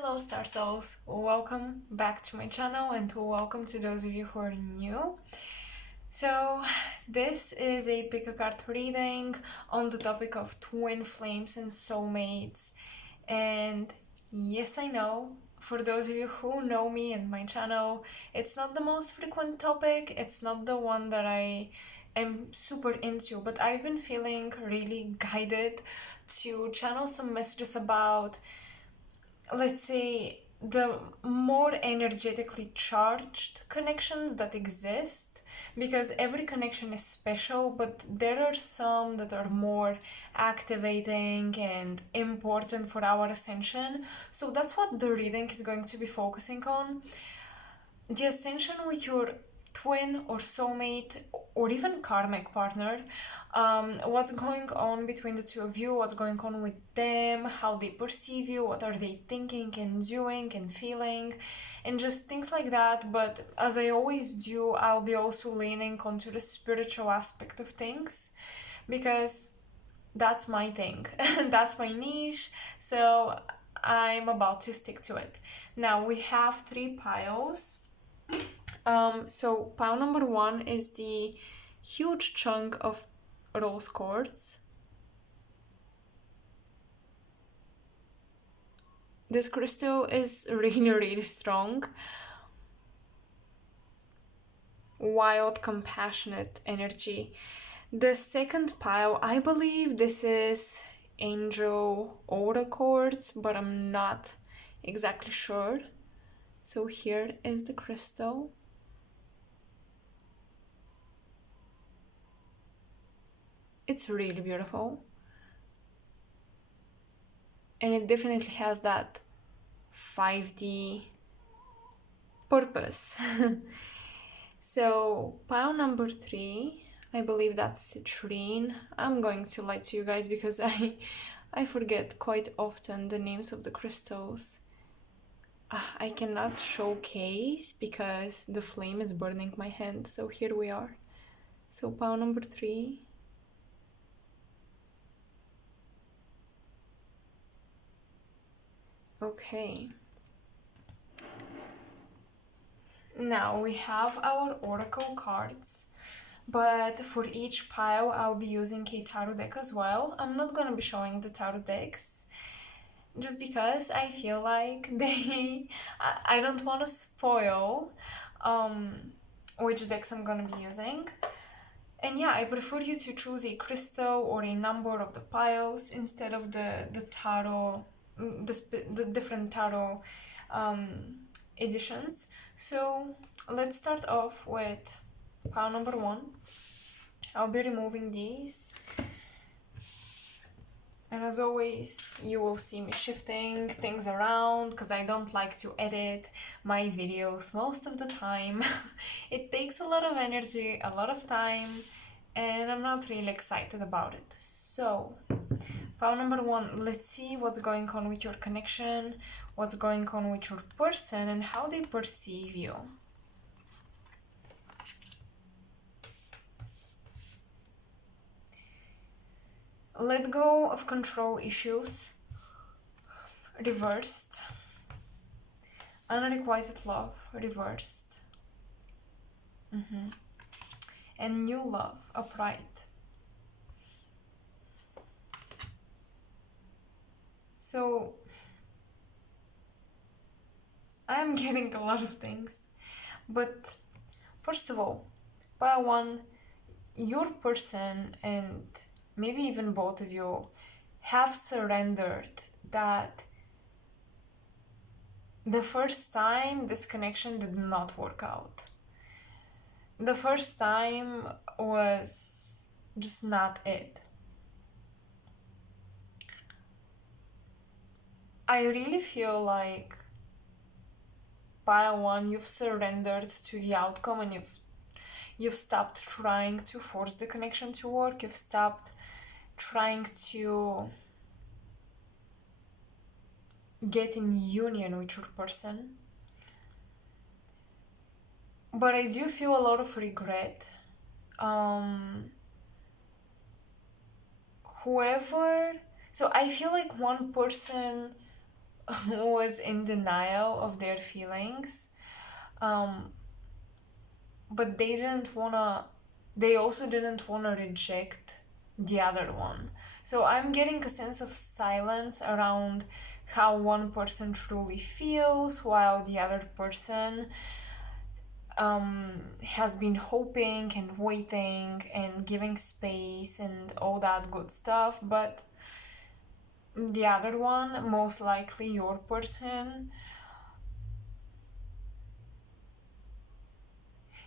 Hello Star Souls, welcome back to my channel and welcome to those of you who are new. So this is a pick a card reading on the topic of twin flames and soulmates. And yes, I know, for those of you who know me and my channel, it's not the most frequent topic, it's not the one that I am super into, but I've been feeling really guided to channel some messages about, let's say, the more energetically charged connections that exist, because every connection is special, but there are some that are more activating and important for our ascension. So that's what the reading is going to be focusing on: the ascension with your twin or soulmate or even karmic partner. What's going on between the two of you, what's going on with them, how they perceive you, what are they thinking and doing and feeling, and just things like that. But as I always do, I'll be also leaning onto the spiritual aspect of things, because that's my thing. That's my niche, so I'm about to stick to it. Now we have three piles. So pile number one is the huge chunk of rose quartz. This crystal is really strong. Wild, compassionate energy. The second pile, I believe this is angel aura quartz, but I'm not exactly sure. So here is the crystal. It's really beautiful. And it definitely has that 5D purpose. So pile number three, I believe that's citrine. I'm going to lie to you guys because I forget quite often the names of the crystals. I cannot showcase because the flame is burning my hand. So here we are. So pile number three. Okay. Now we have our oracle cards, but for each pile I'll be using a tarot deck as well. I'm not gonna be showing the tarot decks just because I feel like I don't want to spoil which decks I'm gonna be using. And yeah, I prefer you to choose a crystal or a number of the piles instead of the tarot, the different tarot editions. So let's start off with pile number one. I'll be removing these, and as always you will see me shifting things around because I don't like to edit my videos most of the time. It takes a lot of energy, a lot of time, and I'm not really excited about it. So pile number one, let's see what's going on with your connection, what's going on with your person, and how they perceive you. Let go of control issues, reversed. Unrequited love, reversed. And new love, upright. So I'm getting a lot of things, but first of all, pile one, your person and maybe even both of you have surrendered that the first time this connection did not work out. The first time was just not it. I really feel like pile one, you've surrendered to the outcome, and you've stopped trying to force the connection to work. You've stopped trying to get in union with your person. But I do feel a lot of regret. So I feel like one person was in denial of their feelings, um, but they also didn't wanna reject the other one. So I'm getting a sense of silence around how one person truly feels while the other person has been hoping and waiting and giving space and all that good stuff. But the other one, most likely your person,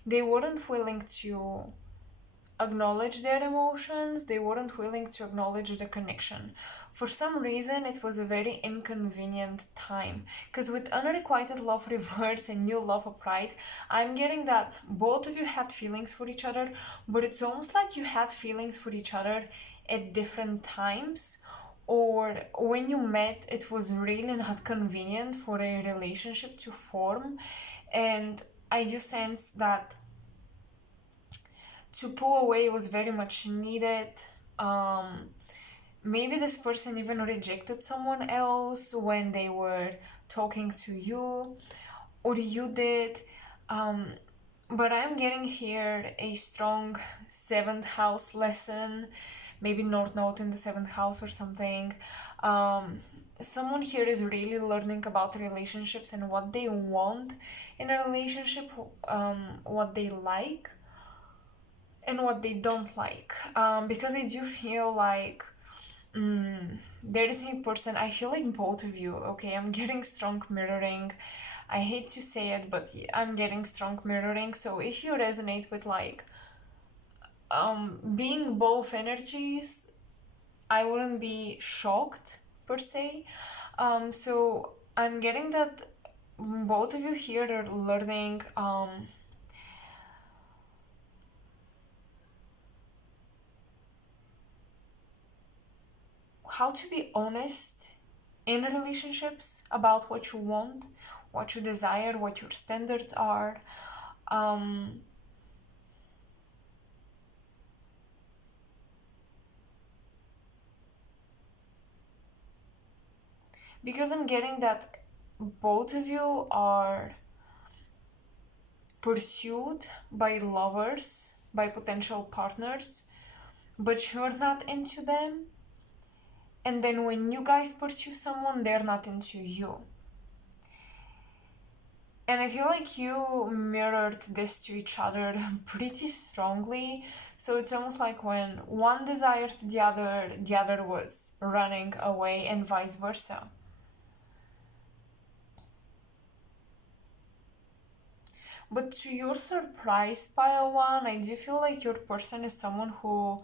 they weren't willing to acknowledge their emotions, they weren't willing to acknowledge the connection. For some reason, it was a very inconvenient time. Because with unrequited love reverse and new love upright, I'm getting that both of you had feelings for each other, but it's almost like you had feelings for each other at different times. Or when you met, it was really not convenient for a relationship to form. And I just sense that to pull away was very much needed. Um, Maybe this person even rejected someone else when they were talking to you, or you did. Um, but I'm getting here a strong seventh house lesson, maybe North Node in the seventh house or something. Um, Someone here is really learning about relationships and what they want in a relationship, what they like and what they don't like. Because I do feel like there is a person, I feel like both of you, okay, I'm getting strong mirroring. I hate to say it, but I'm getting strong mirroring. So if you resonate with like being both energies, I wouldn't be shocked per se. So I'm getting that both of you here are learning how to be honest in relationships about what you want, what you desire, what your standards are. Um, because I'm getting that both of you are pursued by lovers, by potential partners, but you're not into them. And then when you guys pursue someone, they're not into you. And I feel like you mirrored this to each other pretty strongly. So it's almost like when one desired the other was running away, and vice versa. But to your surprise, pile one, I do feel like your person is someone who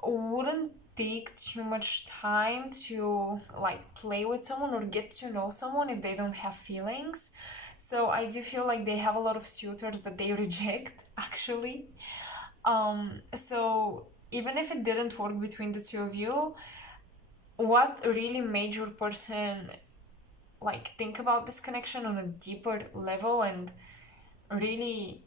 wouldn't take too much time to like play with someone or get to know someone if they don't have feelings. So I do feel like they have a lot of suitors that they reject actually. So even if it didn't work between the two of you, what really made your person like think about this connection on a deeper level and really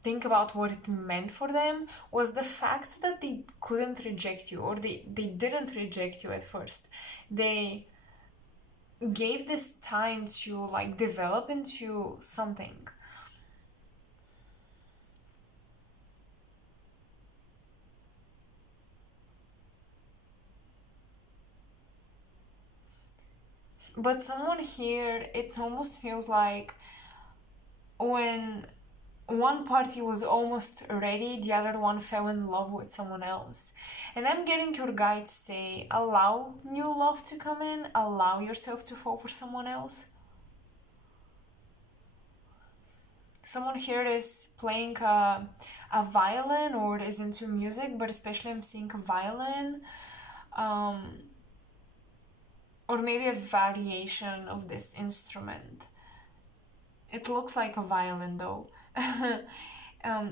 think about what it meant for them was the fact that they couldn't reject you, or they didn't reject you at first. They gave this time to like develop into something. But someone here, it almost feels like when one party was almost ready, the other one fell in love with someone else. And I'm getting your guides say, allow new love to come in, allow yourself to fall for someone else. Someone here is playing a violin or is into music, but especially I'm seeing a violin, um, or maybe a variation of this instrument. It looks like a violin though.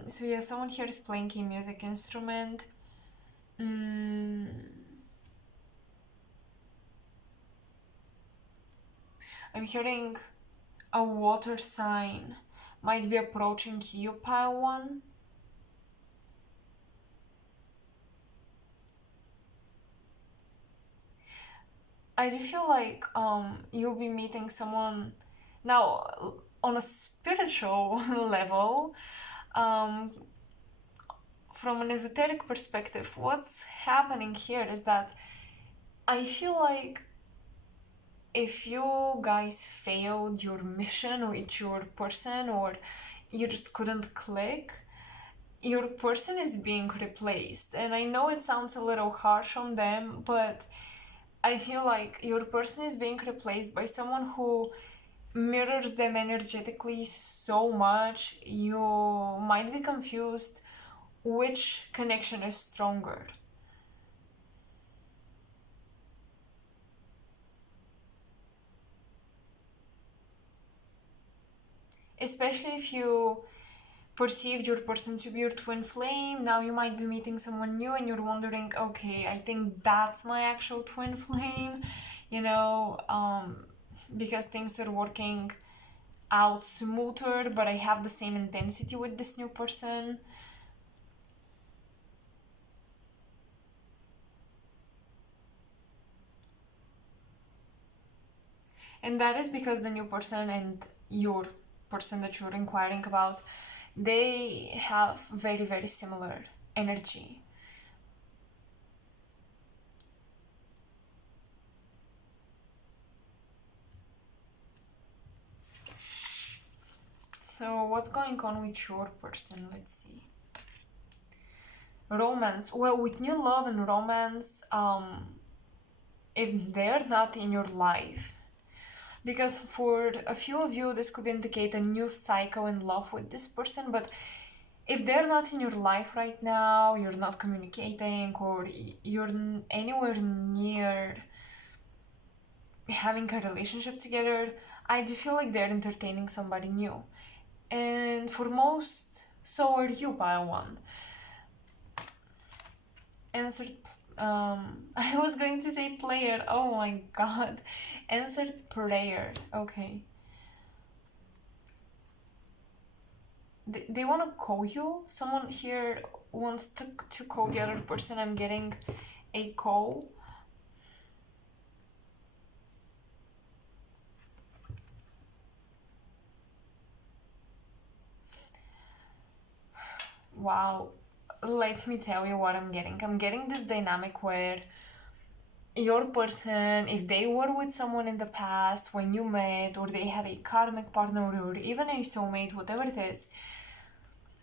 So yeah, someone here is playing a music instrument. Mm, I'm hearing a water sign might be approaching you, pile one. I do feel like you'll be meeting someone now on a spiritual level. Um, from an esoteric perspective, what's happening here is that I feel like if you guys failed your mission with your person, or you just couldn't click, your person is being replaced. And I know it sounds a little harsh on them, but I feel like your person is being replaced by someone who mirrors them energetically so much, you might be confused which connection is stronger. Especially if you perceived your person to be your twin flame, now you might be meeting someone new and you're wondering, okay, I think that's my actual twin flame, you know, because things are working out smoother, but I have the same intensity with this new person. And that is because the new person and your person that you're inquiring about, they have very, very similar energy. So, what's going on with your person? Let's see. Romance. Well, with new love and romance, if they're not in your life, because for a few of you, this could indicate a new cycle in love with this person, but if they're not in your life right now, you're not communicating, or you're anywhere near having a relationship together, I do feel like they're entertaining somebody new. And for most, so are you, pile one. Answered, I was going to say player, oh my god. Answered prayer, okay. They want to call you? Someone here wants to call the other person. I'm getting a call. Wow. Let me tell you what I'm getting. I'm getting this dynamic where your person, if they were with someone in the past when you met, or they had a karmic partner, or even a soulmate, whatever it is,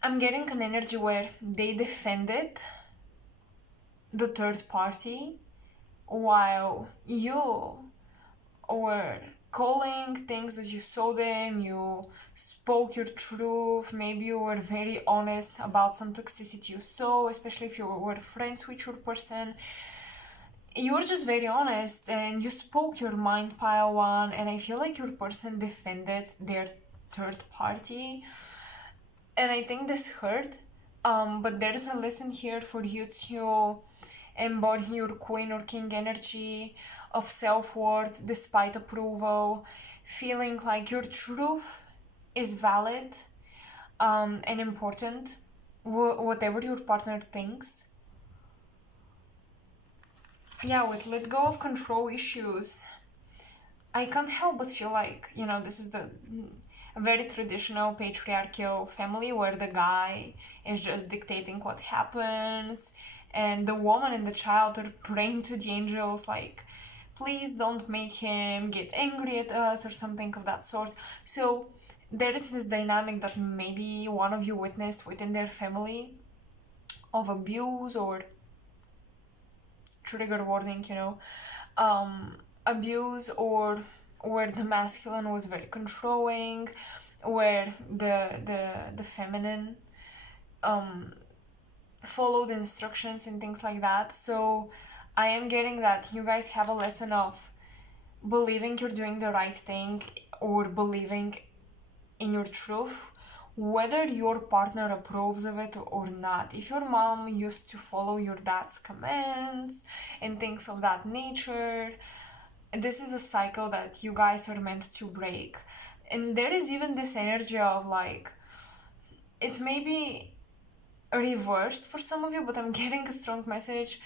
I'm getting an energy where they defended the third party while you were calling things as you saw them, you spoke your truth, maybe you were very honest about some toxicity you saw, especially if you were friends with your person. You were just very honest and you spoke your mind, pile one, and I feel like your person defended their third party, and I think this hurt. But there's a lesson here for you to embody your queen or king energy of self-worth despite approval, feeling like your truth is valid and important, whatever your partner thinks. Yeah, with let go of control issues, I can't help but feel like, this is the a very traditional patriarchal family where the guy is just dictating what happens, and the woman and the child are praying to the angels, like, please don't make him get angry at us or something of that sort. So there is this dynamic that maybe one of you witnessed within their family of abuse, or trigger warning, abuse, or where the masculine was very controlling, where the feminine followed instructions and things like that. So I am getting that you guys have a lesson of believing you're doing the right thing, or believing in your truth, whether your partner approves of it or not. If your mom used to follow your dad's commands and things of that nature, this is a cycle that you guys are meant to break. And there is even this energy of like, it may be reversed for some of you, but I'm getting a strong message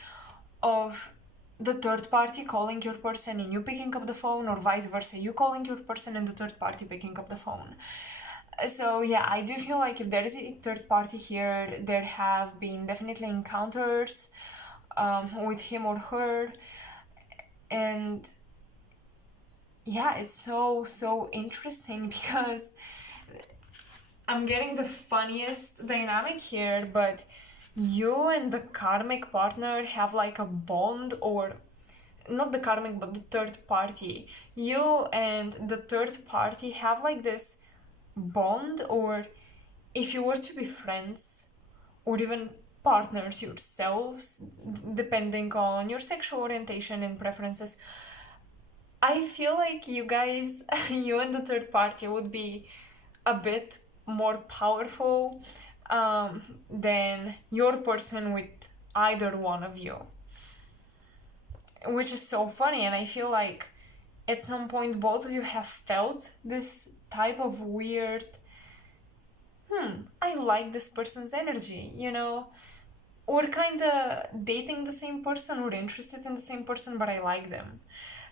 of the third party calling your person and you picking up the phone, or vice versa, you calling your person and the third party picking up the phone. So yeah, I do feel like if there is a third party here, there have been definitely encounters with him or her. And yeah, it's so interesting because I'm getting the funniest dynamic here, but you and the karmic partner have like a bond, or not the karmic, but the third party. You and the third party have like this bond, or if you were to be friends, or even partners yourselves, depending on your sexual orientation and preferences, I feel like you guys, you and the third party would be a bit more powerful than your person with either one of you. Which is so funny, and I feel like at some point both of you have felt this type of weird, I like this person's energy, you know? Or kinda dating the same person or interested in the same person, but I like them.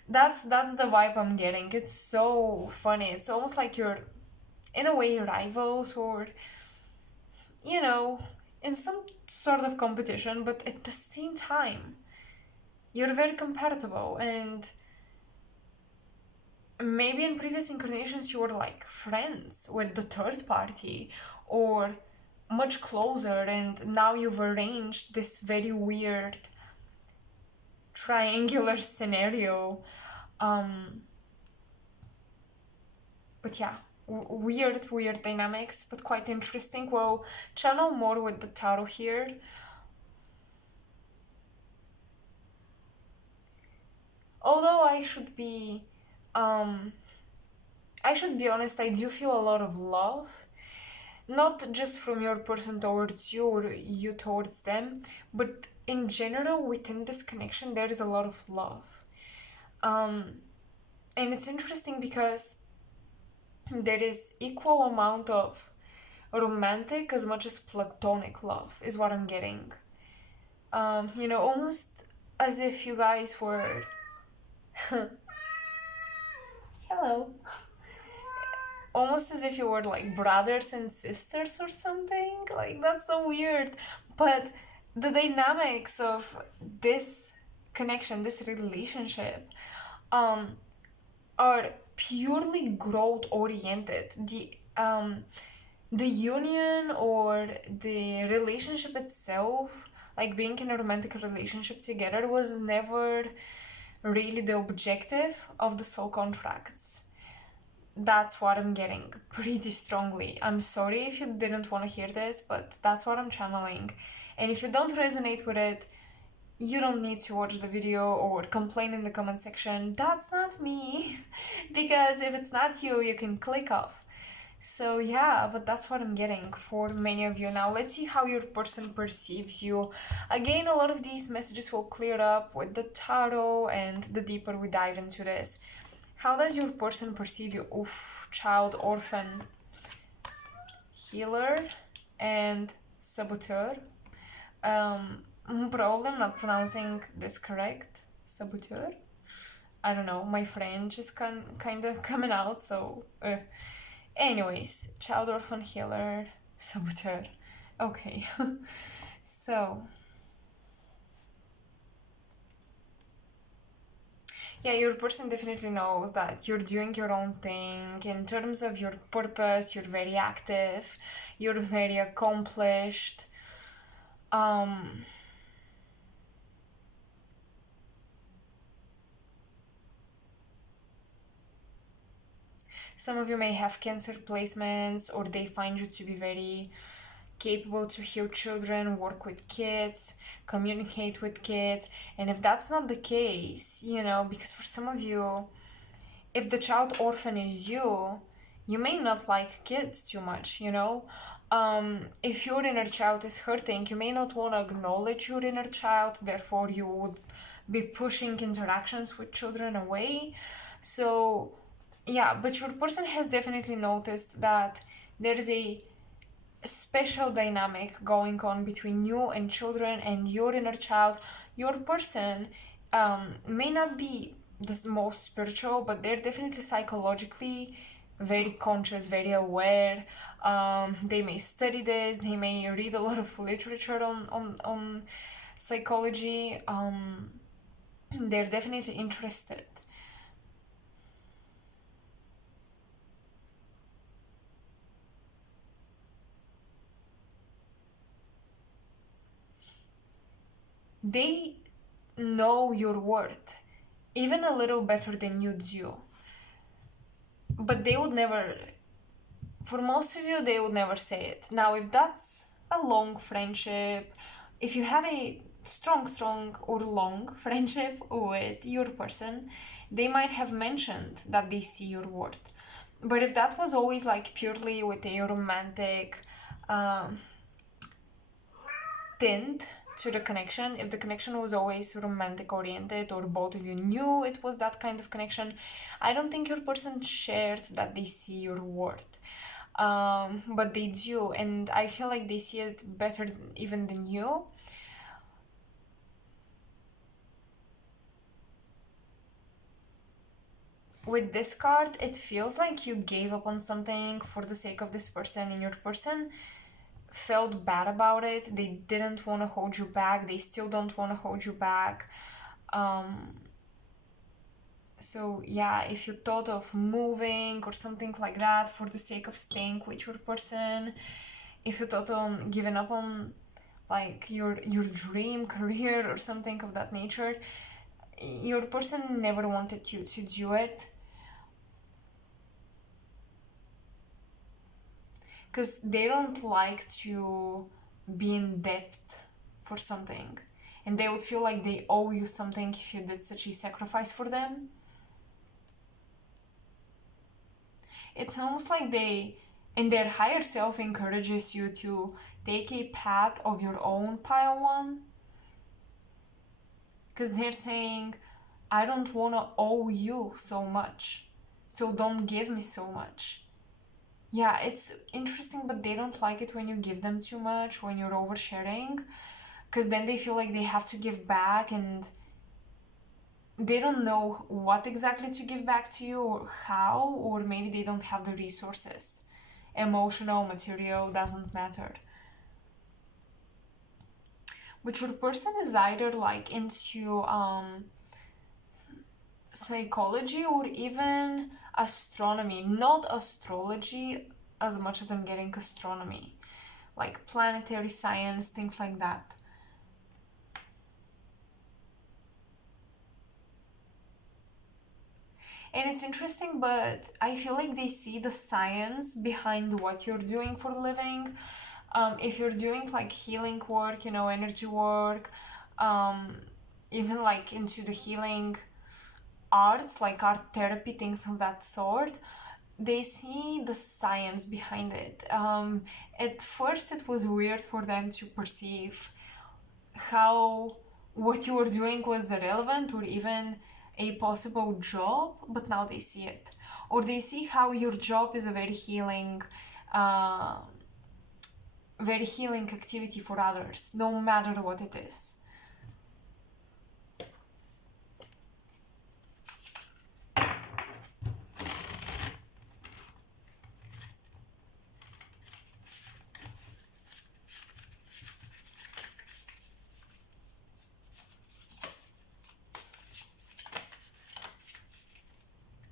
That's the vibe I'm getting. It's so funny. It's almost like you're in a way rivals, or you know, in some sort of competition, but at the same time you're very compatible. And maybe in previous incarnations you were like friends with the third party, or much closer, and now you've arranged this very weird triangular scenario. um but yeah, weird dynamics, but quite interesting. We'll channel more with the tarot here. Although um I should be honest, I do feel a lot of love, not just from your person towards you or you towards them, but in general within this connection there is a lot of love. And it's interesting because there is equal amount of romantic as much as platonic love is what I'm getting. Almost as if you guys were hello, almost as if you were like brothers and sisters or something. Like, that's so weird. But the dynamics of this connection, this relationship, um, are purely growth oriented. The union or the relationship itself, like being in a romantic relationship together, was never really the objective of the soul contracts. That's what I'm getting pretty strongly. I'm sorry if you didn't want to hear this, but that's what I'm channeling. And if you don't resonate with it, you don't need to watch the video or complain in the comment section. That's not me. Because if it's not you, you can click off. So yeah, but that's what I'm getting for many of you. Now let's see how your person perceives you. Again, a lot of these messages will clear up with the tarot, and the deeper we dive into this. How does your person perceive you? Oof, child, orphan, healer, and saboteur. Probably I'm not pronouncing this correct. Saboteur? I don't know, my French is kind of coming out, so... Anyways, child, orphan, healer, saboteur. Okay. So... yeah, your person definitely knows that you're doing your own thing. In terms of your purpose, you're very active, you're very accomplished. Some of you may have Cancer placements, or they find you to be very capable to heal children, work with kids, communicate with kids. And if that's not the case, because for some of you, if the child orphan is you, you may not like kids too much, if your inner child is hurting, you may not want to acknowledge your inner child, therefore you would be pushing interactions with children away. So yeah, but your person has definitely noticed that there is a special dynamic going on between you and children and your inner child. Your person may not be the most spiritual, but they're definitely psychologically very conscious, very aware. They may study this, they may read a lot of literature on psychology. They're definitely interested. They know your worth even a little better than you do, but they would never, for most of you, they would never say it. Now, if that's a long friendship, if you have a strong or long friendship with your person, they might have mentioned that they see your worth. But if that was always like purely with a romantic um, tint to the connection, if the connection was always romantic oriented or both of you knew it was that kind of connection, I don't think your person shared that they see your worth. But they do, and I feel like they see it better even than you. With this card, it feels like you gave up on something for the sake of this person, and your person felt bad about it. They didn't want to hold you back. They still don't want to hold you back. So yeah, if you thought of moving or something like that for the sake of staying with your person, if you thought on giving up on like your dream career or something of that nature, your person never wanted you to do it, because they don't like to be in debt for something, and they would feel like they owe you something if you did such a sacrifice for them. It's almost like they, and their higher self encourages you to take a path of your own, pile one, because they're saying, I don't want to owe you so much, so don't give me so much. Yeah, it's interesting, but they don't like it when you give them too much, when you're oversharing, because then they feel like they have to give back, and they don't know what exactly to give back to you or how, or maybe they don't have the resources. Emotional, material, doesn't matter. But your person is either like into psychology or even astronomy, not astrology as much as I'm getting astronomy, like planetary science, things like that. And it's interesting, but I feel like they see the science behind what you're doing for a living. If you're doing like healing work, energy work, um, even like into the healing arts, like art therapy, things of that sort, they see the science behind it. At first, it was weird for them to perceive how what you were doing was irrelevant or even a possible job, but now they see it. Or they see how your job is a uh, very healing activity for others, no matter what it is.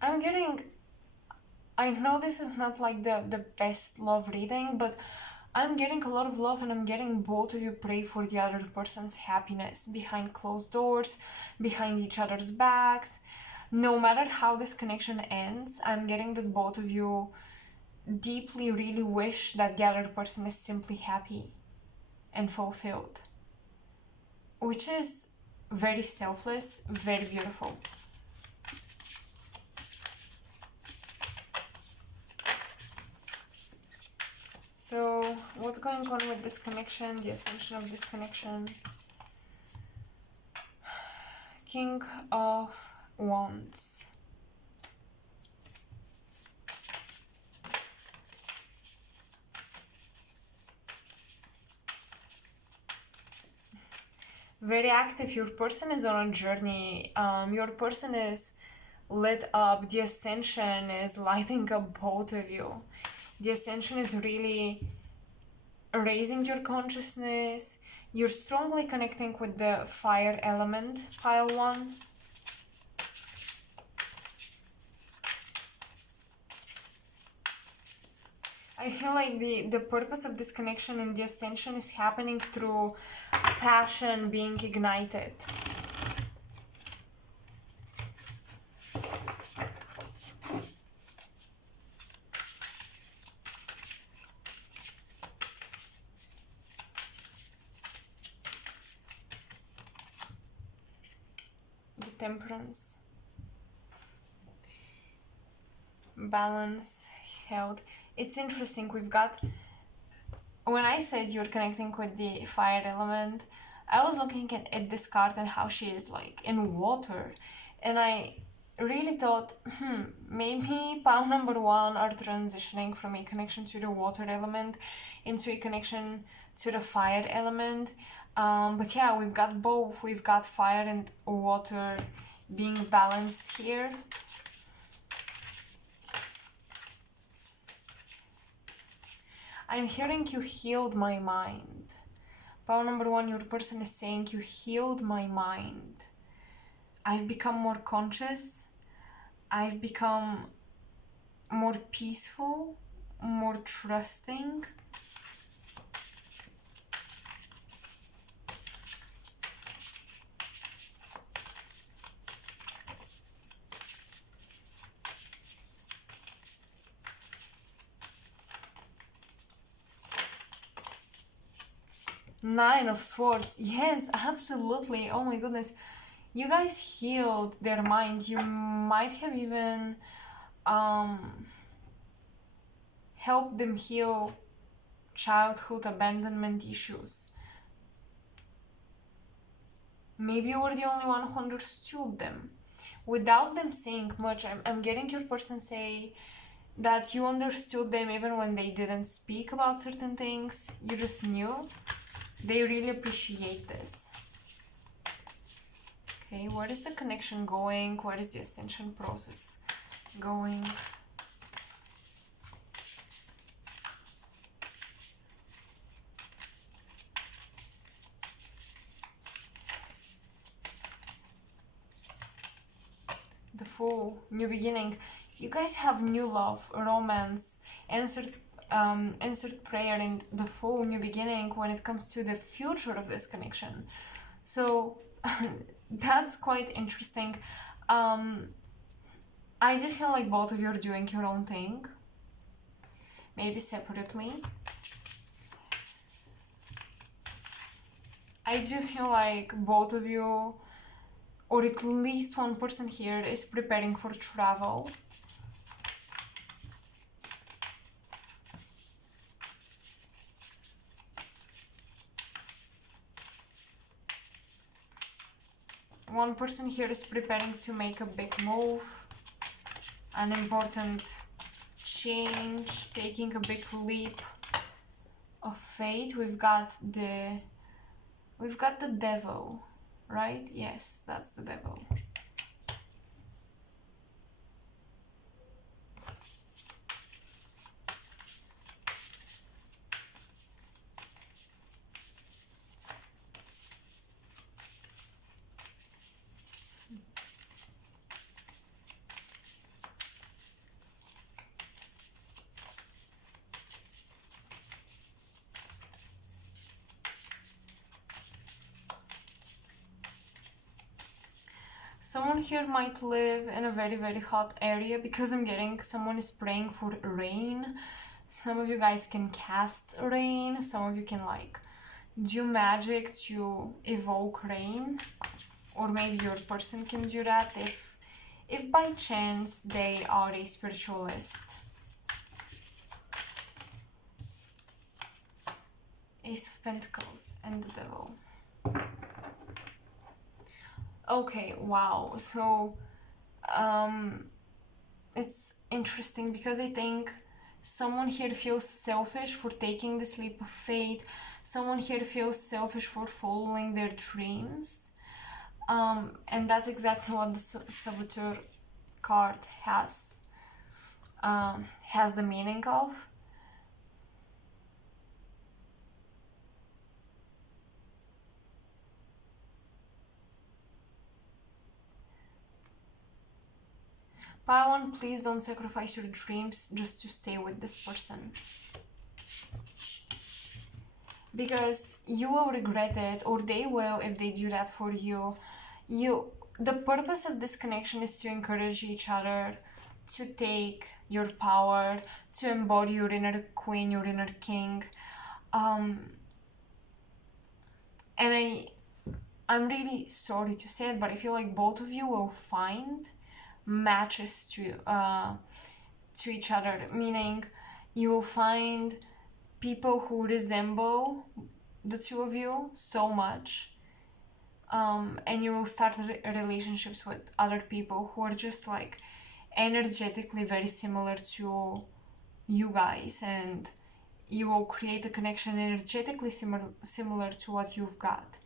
I'm getting, I know this is not like the best love reading, but I'm getting a lot of love, and I'm getting both of you pray for the other person's happiness behind closed doors, behind each other's backs. No matter how this connection ends, I'm getting that both of you deeply really wish that the other person is simply happy and fulfilled, which is very selfless, very beautiful. So, what's going on with this connection, the ascension of this connection? King of Wands. very active. Your person is on a journey. Your person is lit up. The Ascension is lighting up both of you. The Ascension is really raising your consciousness. You're strongly connecting with the fire element, pile 1. I feel like the purpose of this connection in the Ascension is happening through passion being ignited. The Temperance. Balance, health. It's interesting, we've got, when I said you're connecting with the fire element, I was looking at this card and how she is like in water, and I really thought, maybe pile number 1 are transitioning from a connection to the water element into a connection to the fire element. But yeah, we've got both. We've got fire and water being balanced here. I'm hearing you healed my mind. Power number 1, your person is saying you healed my mind. I've become more conscious. I've become more peaceful, more trusting. Nine of Swords. Yes, absolutely. Oh my goodness. You guys healed their mind. You might have even helped them heal childhood abandonment issues. Maybe you were the only one who understood them. Without them saying much, I'm getting your person say that you understood them even when they didn't speak about certain things. You just knew. They really appreciate this. Okay, where is the connection going? Where is the ascension process going? The Fool, new beginning. You guys have new love, romance, answered prayer, and the Fool, new beginning when it comes to the future of this connection. So that's quite interesting. I do feel like both of you are doing your own thing, maybe separately. I do feel like both of you, or at least one person here, is preparing for travel. One person here is preparing to make a big move, an important change, taking a big leap of faith. We've got the devil, right? Yes, that's the devil. Someone here might live in a very, very hot area, because I'm getting someone is praying for rain. Some of you guys can cast rain. Some of you can like do magic to evoke rain. Or maybe your person can do that if by chance they are a spiritualist. Ace of Pentacles and the Devil. Okay, wow. So it's interesting because I think Someone here feels selfish for taking this leap of faith. Someone here feels selfish for following their dreams. And that's exactly what the saboteur card has the meaning of. Pile 1, please don't sacrifice your dreams just to stay with this person. Because you will regret it, or they will if they do that for you. The purpose of this connection is to encourage each other, to take your power, to embody your inner queen, your inner king. And I'm really sorry to say it, but I feel like both of you will find matches to each other, meaning you will find people who resemble the two of you so much, and you will start relationships with other people who are just like energetically very similar to you guys, and you will create a connection energetically similar to what you've got.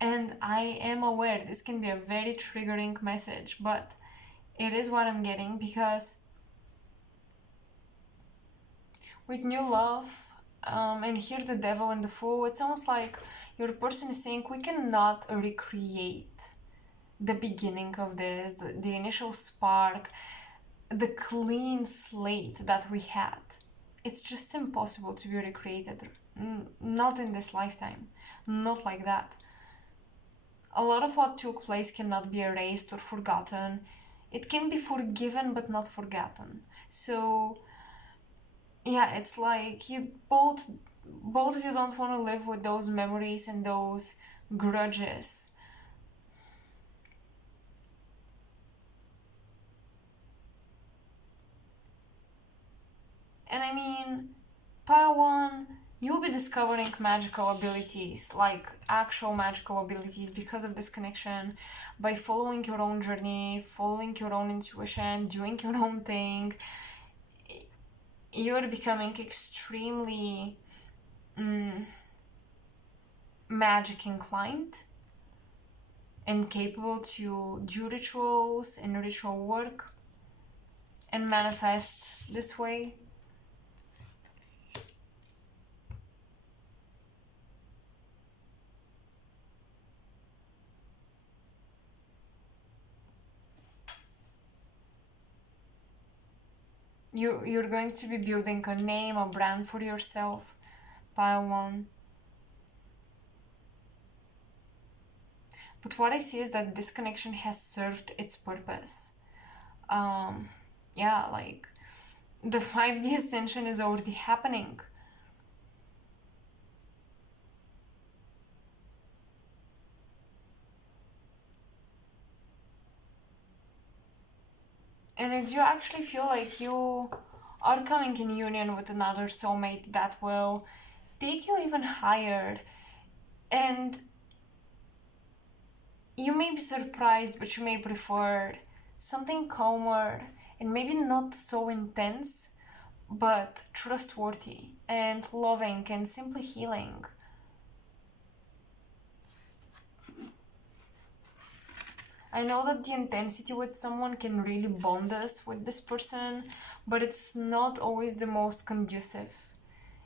And I am aware this can be a very triggering message, but it is what I'm getting, because with new love, and here the devil and the fool, it's almost like your person is saying we cannot recreate the beginning of this, the initial spark, the clean slate that we had. It's just impossible to be recreated. Not in this lifetime. Not like that. A lot of what took place cannot be erased or forgotten. It can be forgiven but not forgotten. So yeah, it's like you both of you don't want to live with those memories and those grudges. And I mean, pile 1, you'll be discovering magical abilities, like actual magical abilities, because of this connection, by following your own journey, following your own intuition, doing your own thing. You're becoming extremely magic inclined and capable to do rituals and ritual work and manifest this way. You're going to be building a name, a brand for yourself, pile 1. But what I see is that this connection has served its purpose. Yeah, like the 5D ascension is already happening. And you actually feel like you are coming in union with another soulmate that will take you even higher. And you may be surprised, but you may prefer something calmer and maybe not so intense, but trustworthy and loving and simply healing. I know that the intensity with someone can really bond us with this person, but it's not always the most conducive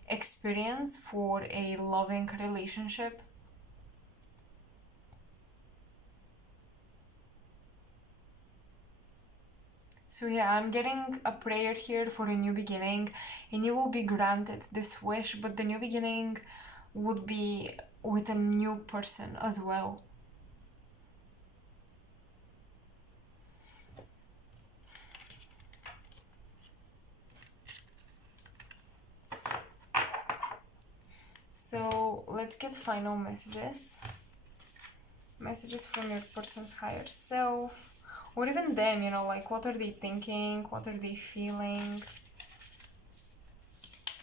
experience for a loving relationship. So yeah, I'm getting a prayer here for a new beginning, and you will be granted this wish, but the new beginning would be with a new person as well. So let's get final messages. Messages from your person's higher self, or even them, you know, like what are they thinking, what are they feeling.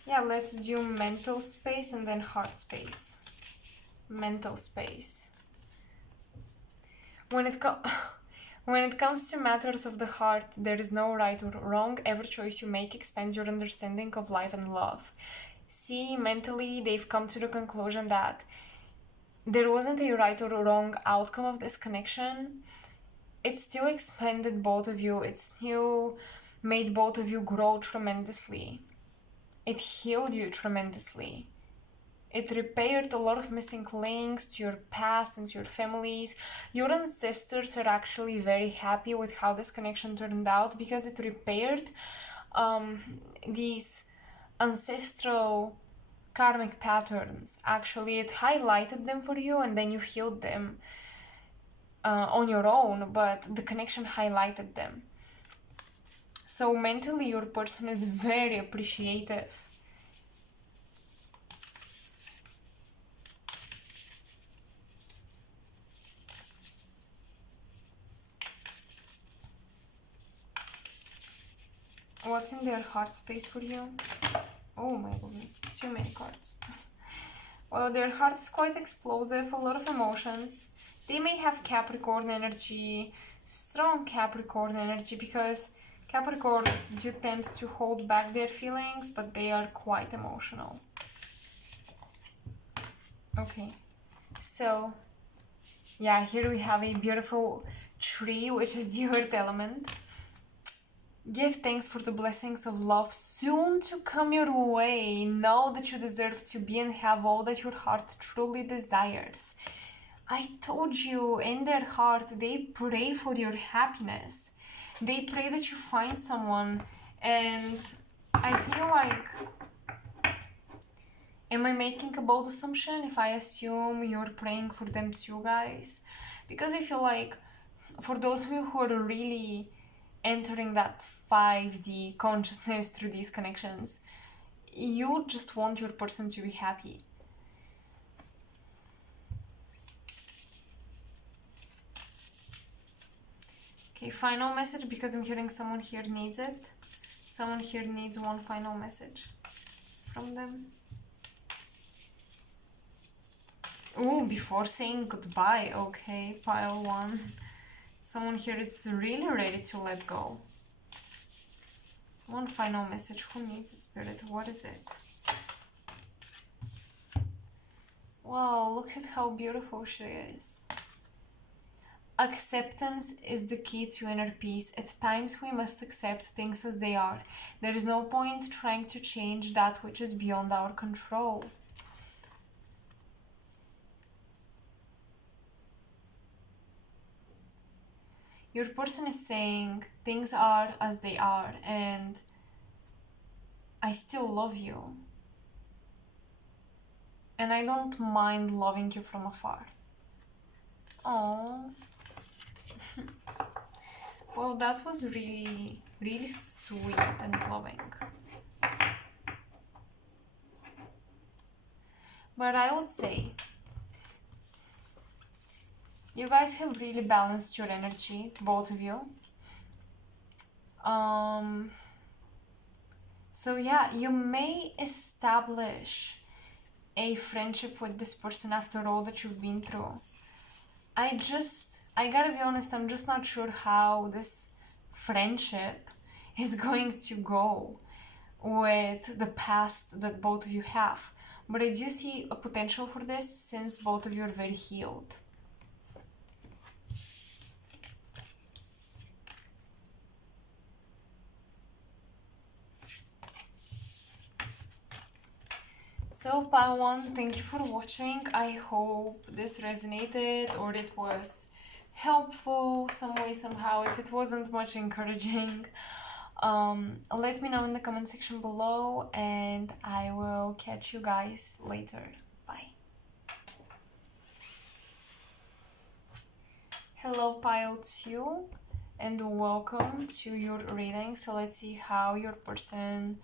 Yeah, let's do mental space and then heart space. Mental space. When it comes When it comes to matters of the heart, there is no right or wrong. Every choice you make expands your understanding of life and love. See, mentally, they've come to the conclusion that there wasn't a right or wrong outcome of this connection. It still expanded both of you. It still made both of you grow tremendously. It healed you tremendously. It repaired a lot of missing links to your past and to your families. Your ancestors are actually very happy with how this connection turned out because it repaired these ancestral karmic patterns. Actually, it highlighted them for you and then you healed them on your own, but the connection highlighted them. So mentally, your person is very appreciative. What's in their heart space for you? Oh my goodness, too many cards. Well, their heart is quite explosive, a lot of emotions. They may have Capricorn energy, strong Capricorn energy, because Capricorns do tend to hold back their feelings, but they are quite emotional. Okay, so yeah, here we have a beautiful tree, which is the earth element. Give thanks for the blessings of love soon to come your way. Know that you deserve to be and have all that your heart truly desires. I told you, in their heart, they pray for your happiness. They pray that you find someone. And I feel like, am I making a bold assumption if I assume you're praying for them too, guys? Because I feel like, for those of you who are really entering that 5D consciousness through these connections, you just want your person to be happy. Okay, final message, because I'm hearing someone here needs it. Someone here needs one final message from them. Oh, before saying goodbye. Okay, pile 1. Someone here is really ready to let go. One final message. Who needs it, Spirit? What is it? Wow, look at how beautiful she is. Acceptance is the key to inner peace. At times we must accept things as they are. There is no point trying to change that which is beyond our control. Your person is saying things are as they are and I still love you. And I don't mind loving you from afar. Oh. Well, that was really, really sweet and loving. But I would say, you guys have really balanced your energy, both of you. So yeah, you may establish a friendship with this person after all that you've been through. I gotta be honest, I'm just not sure how this friendship is going to go with the past that both of you have. But I do see a potential for this since both of you are very healed. So pile 1, thank you for watching. I hope this resonated or it was helpful some way, somehow. If it wasn't much encouraging, let me know in the comment section below and I will catch you guys later. Bye. Hello pile 2 and welcome to your reading. So let's see how your person,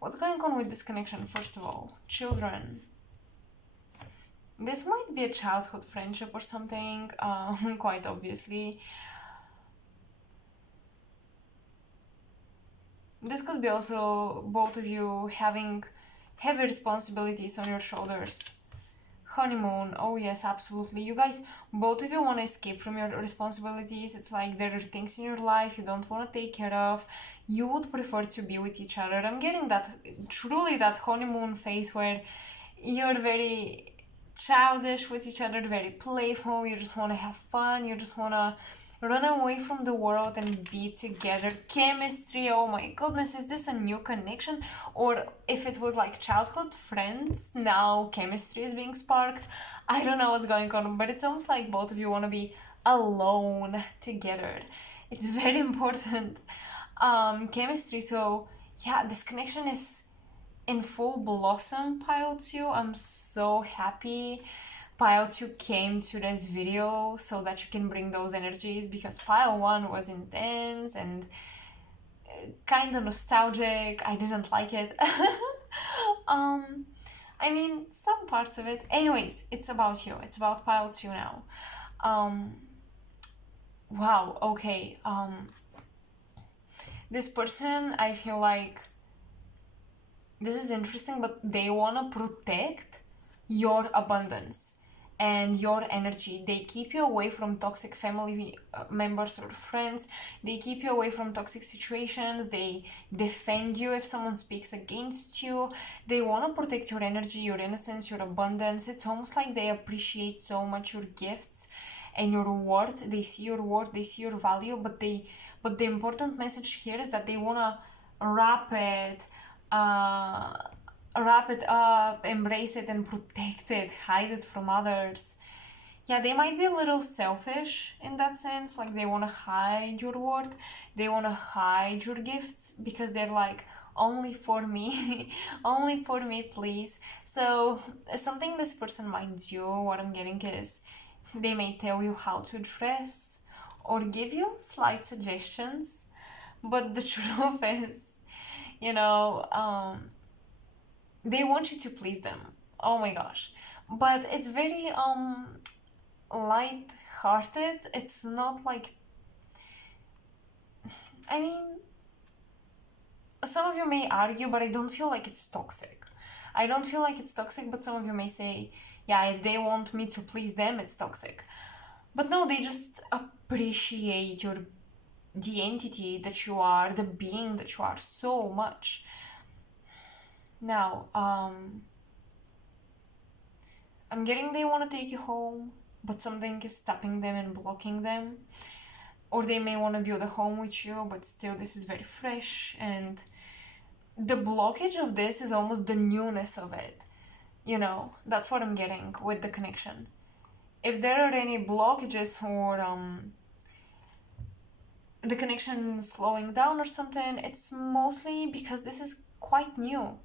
what's going on with this connection. First of all, children. This might be a childhood friendship or something, quite obviously. This could be also both of you having heavy responsibilities on your shoulders. Honeymoon. Oh yes, absolutely. You guys, both of you want to escape from your responsibilities. It's like there are things in your life you don't want to take care of. You would prefer to be with each other. I'm getting that, truly that honeymoon phase where you're very childish with each other, very playful. You just want to have fun. You just want to run away from the world and be together. Chemistry, oh my goodness, is this a new connection? Or if it was like childhood friends, now chemistry is being sparked. I don't know what's going on, but it's almost like both of you want to be alone together. It's very important. Chemistry, so yeah, this connection is in full blossom, pile 2. I'm so happy pile 2 came to this video so that you can bring those energies, because pile 1 was intense and kind of nostalgic. I didn't like it. I mean, some parts of it. Anyways, it's about you. It's about pile 2 now. Wow, okay. This person, I feel like this is interesting, but they want to protect your abundance and your energy. They keep you away from toxic family members or friends. They keep you away from toxic situations. They defend you if someone speaks against you. They want to protect your energy, your innocence, your abundance. It's almost like they appreciate so much your gifts and your worth. They see your worth, they see your value, but the important message here is that they want to wrap it wrap it up, embrace it and protect it, hide it from others. Yeah, they might be a little selfish in that sense, like they want to hide your worth, they want to hide your gifts, because they're like, only for me, only for me, please. So something this person might do, what I'm getting is, they may tell you how to dress or give you slight suggestions, but the truth is, you know, they want you to please them. Oh my gosh. But it's very light-hearted. It's not like, I mean, some of you may argue, but I don't feel like it's toxic. I don't feel like it's toxic, but some of you may say, yeah, if they want me to please them, it's toxic. But no, they just appreciate the entity that you are, the being that you are so much. Now, I'm getting they want to take you home, but something is stopping them and blocking them. Or they may want to build a home with you, but still this is very fresh, and the blockage of this is almost the newness of it. You know, that's what I'm getting with the connection. If there are any blockages or the connection slowing down or something, it's mostly because this is quite new.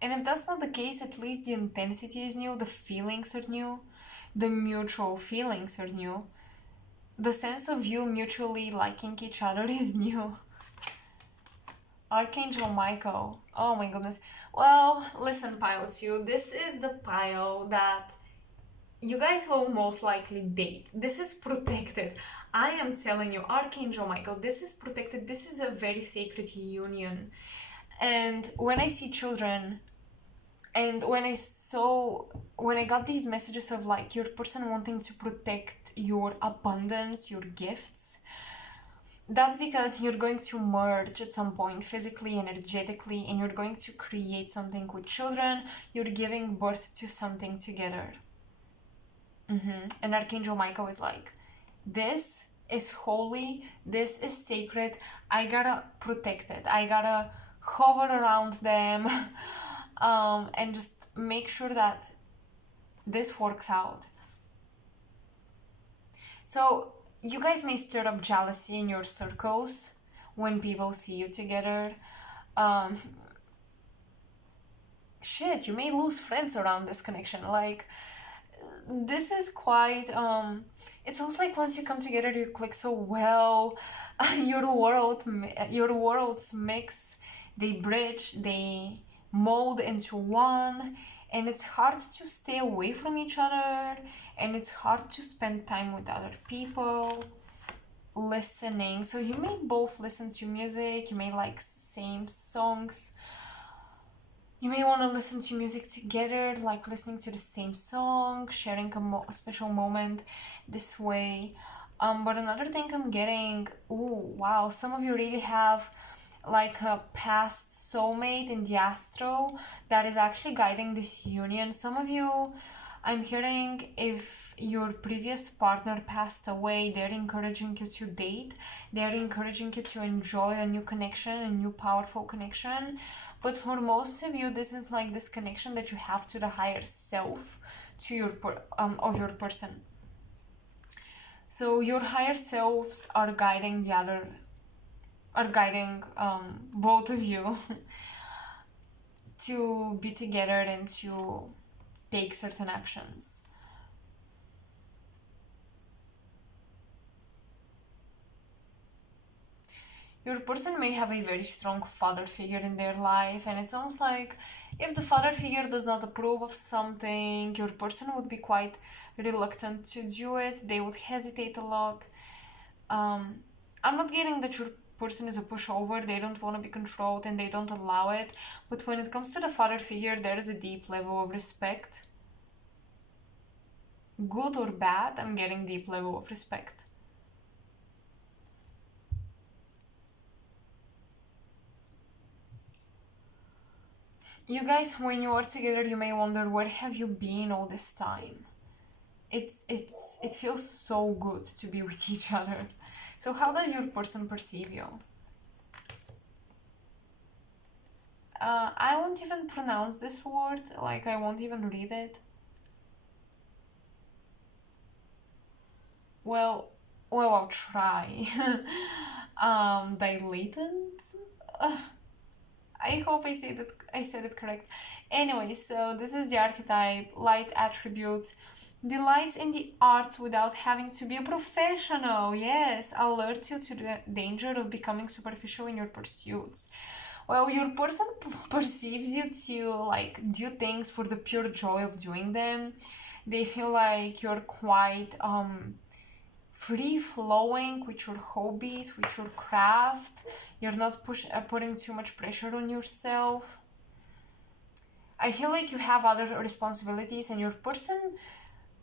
And if that's not the case, at least the intensity is new, the feelings are new, the mutual feelings are new, the sense of you mutually liking each other is new. Archangel Michael. Oh my goodness. Well, listen, pile 2, this is the pile that you guys will most likely date. This is protected. I am telling you, Archangel Michael, this is protected. This is a very sacred union. And when I see children, and when I got these messages of like your person wanting to protect your abundance, your gifts, that's because you're going to merge at some point physically, energetically, and you're going to create something with children. You're giving birth to something together. And Archangel Michael is like, this is holy, this is sacred, I gotta protect it, I gotta hover around them and just make sure that this works out. So you guys may stir up jealousy in your circles when people see you together. Shit, you may lose friends around this connection. Like, this is quite it's almost like once you come together you click so well. your worlds mix, they bridge, they mold into one, and it's hard to stay away from each other, and it's hard to spend time with other people. Listening, so you may both listen to music, you may like same songs, You may want to listen to music together, like listening to the same song, sharing a special moment this way. But another thing I'm getting, ooh, wow, some of you really have like a past soulmate in the astro that is actually guiding this union. Some of you, I'm hearing, if your previous partner passed away, they're encouraging you to date, they're encouraging you to enjoy a new connection, a new powerful connection. But for most of you, this is like this connection that you have to the higher self, to your of your person. So your higher selves are guiding both of you to be together and to take certain actions. Your person may have a very strong father figure in their life, and it's almost like if the father figure does not approve of something, your person would be quite reluctant to do it. They would hesitate a lot. I'm not getting that your person is a pushover, they don't want to be controlled and they don't allow it. But when it comes to the father figure, there is a deep level of respect. Good or bad, I'm getting deep level of respect. You guys, when you are together, you may wonder, where have you been all this time? It feels so good to be with each other. So how does your person perceive you? I won't even pronounce this word, like I won't even read it. Well, I'll try. Dilatant? I hope I said it correct. Anyway, so this is the archetype, light attributes, delights in the arts without having to be a professional. Yes, alert you to the danger of becoming superficial in your pursuits. Well, your person perceives you to like do things for the pure joy of doing them. They feel like you're quite free flowing with your hobbies, with your craft. You're not putting too much pressure on yourself. I feel like you have other responsibilities, and your person,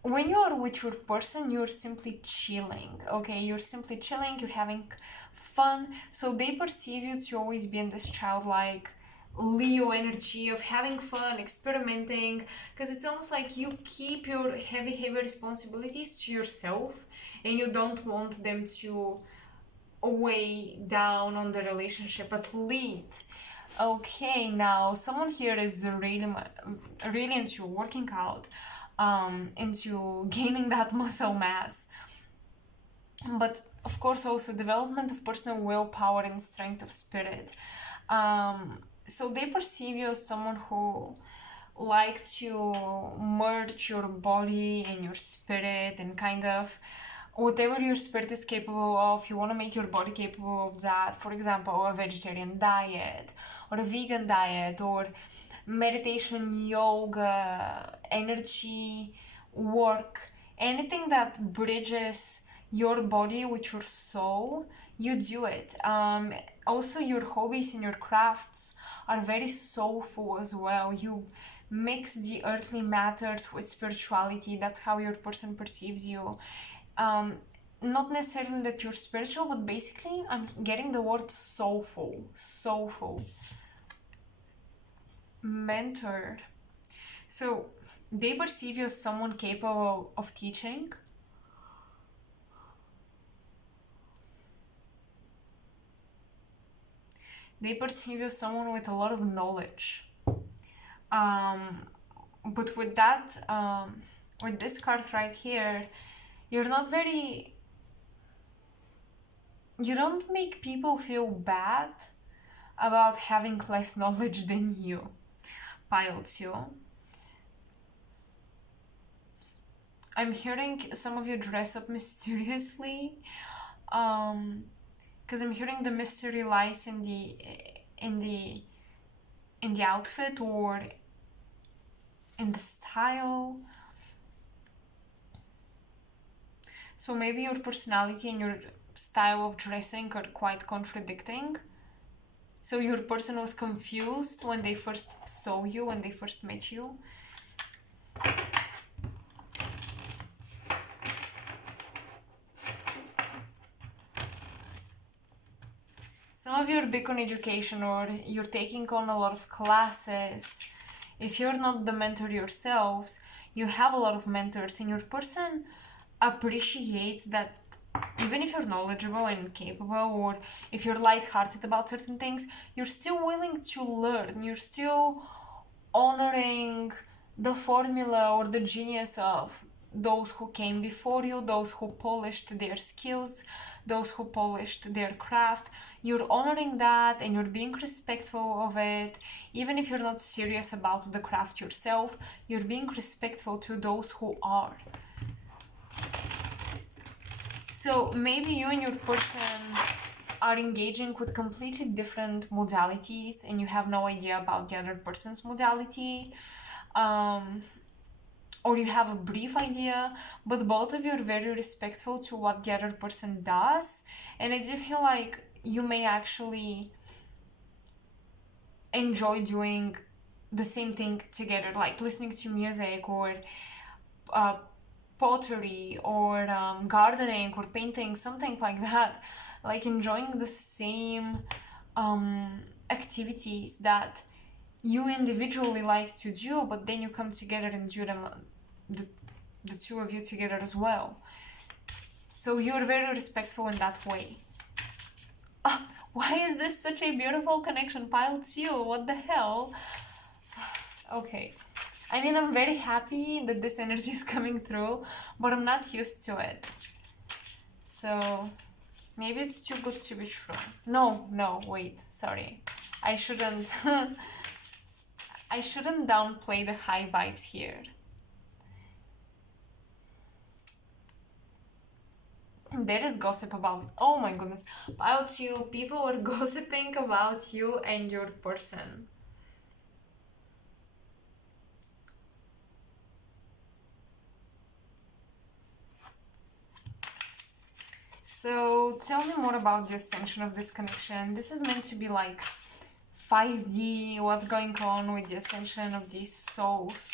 when you're with your person, you're simply chilling. Okay, you're simply chilling, you're having fun. So they perceive you to always be in this childlike Leo energy of having fun, experimenting, because it's almost like you keep your heavy responsibilities to yourself and you don't want them to weigh down on the relationship but lead. Okay, now someone here is really into working out, into gaining that muscle mass, but of course also development of personal willpower and strength of spirit. So they perceive you as someone who like to merge your body and your spirit, and kind of whatever your spirit is capable of, you want to make your body capable of that. For example, a vegetarian diet or a vegan diet, or meditation, yoga, energy work, anything that bridges your body with your soul, you do it. Also, your hobbies and your crafts are very soulful as well. You mix the earthly matters with spirituality. That's how your person perceives you. Um, Not necessarily that you're spiritual, but basically, I'm getting the word soulful. Soulful. Mentor. So, they perceive you as someone capable of teaching. They perceive you as someone with a lot of knowledge. But with that, with this card right here, you're not very. You don't make people feel bad about having less knowledge than you. Pile 2. I'm hearing some of you dress up mysteriously. Because I'm hearing the mystery lies in the outfit or in the style. So maybe your personality and your style of dressing are quite contradicting. So your person was confused when they first saw you, when they first met you. Some of you are big on education, or you're taking on a lot of classes. If you're not the mentor yourselves, you have a lot of mentors, and your person appreciates that even if you're knowledgeable and capable, or if you're lighthearted about certain things, you're still willing to learn. You're still honoring the formula or the genius of those who came before you, those who polished their skills, those who polished their craft. You're honoring that and you're being respectful of it. Even if you're not serious about the craft yourself, you're being respectful to those who are. So maybe you and your person are engaging with completely different modalities and you have no idea about the other person's modality. Or you have a brief idea, but both of you are very respectful to what the other person does. And I do feel like you may actually enjoy doing the same thing together, like listening to music or pottery or gardening or painting, something like that. Like enjoying the same activities that you individually like to do, but then you come together and do them, the two of you together as well. So you're very respectful in that way. Why is this such a beautiful connection? Pile 2, what the hell? Okay. I mean, I'm very happy that this energy is coming through, but I'm not used to it. So maybe it's too good to be true. No, wait, sorry. I shouldn't I shouldn't downplay the high vibes here. There is gossip about, oh my goodness, about you. People are gossiping about you and your person. So tell me more about the ascension of this connection. This is meant to be like 5D, what's going on with the ascension of these souls.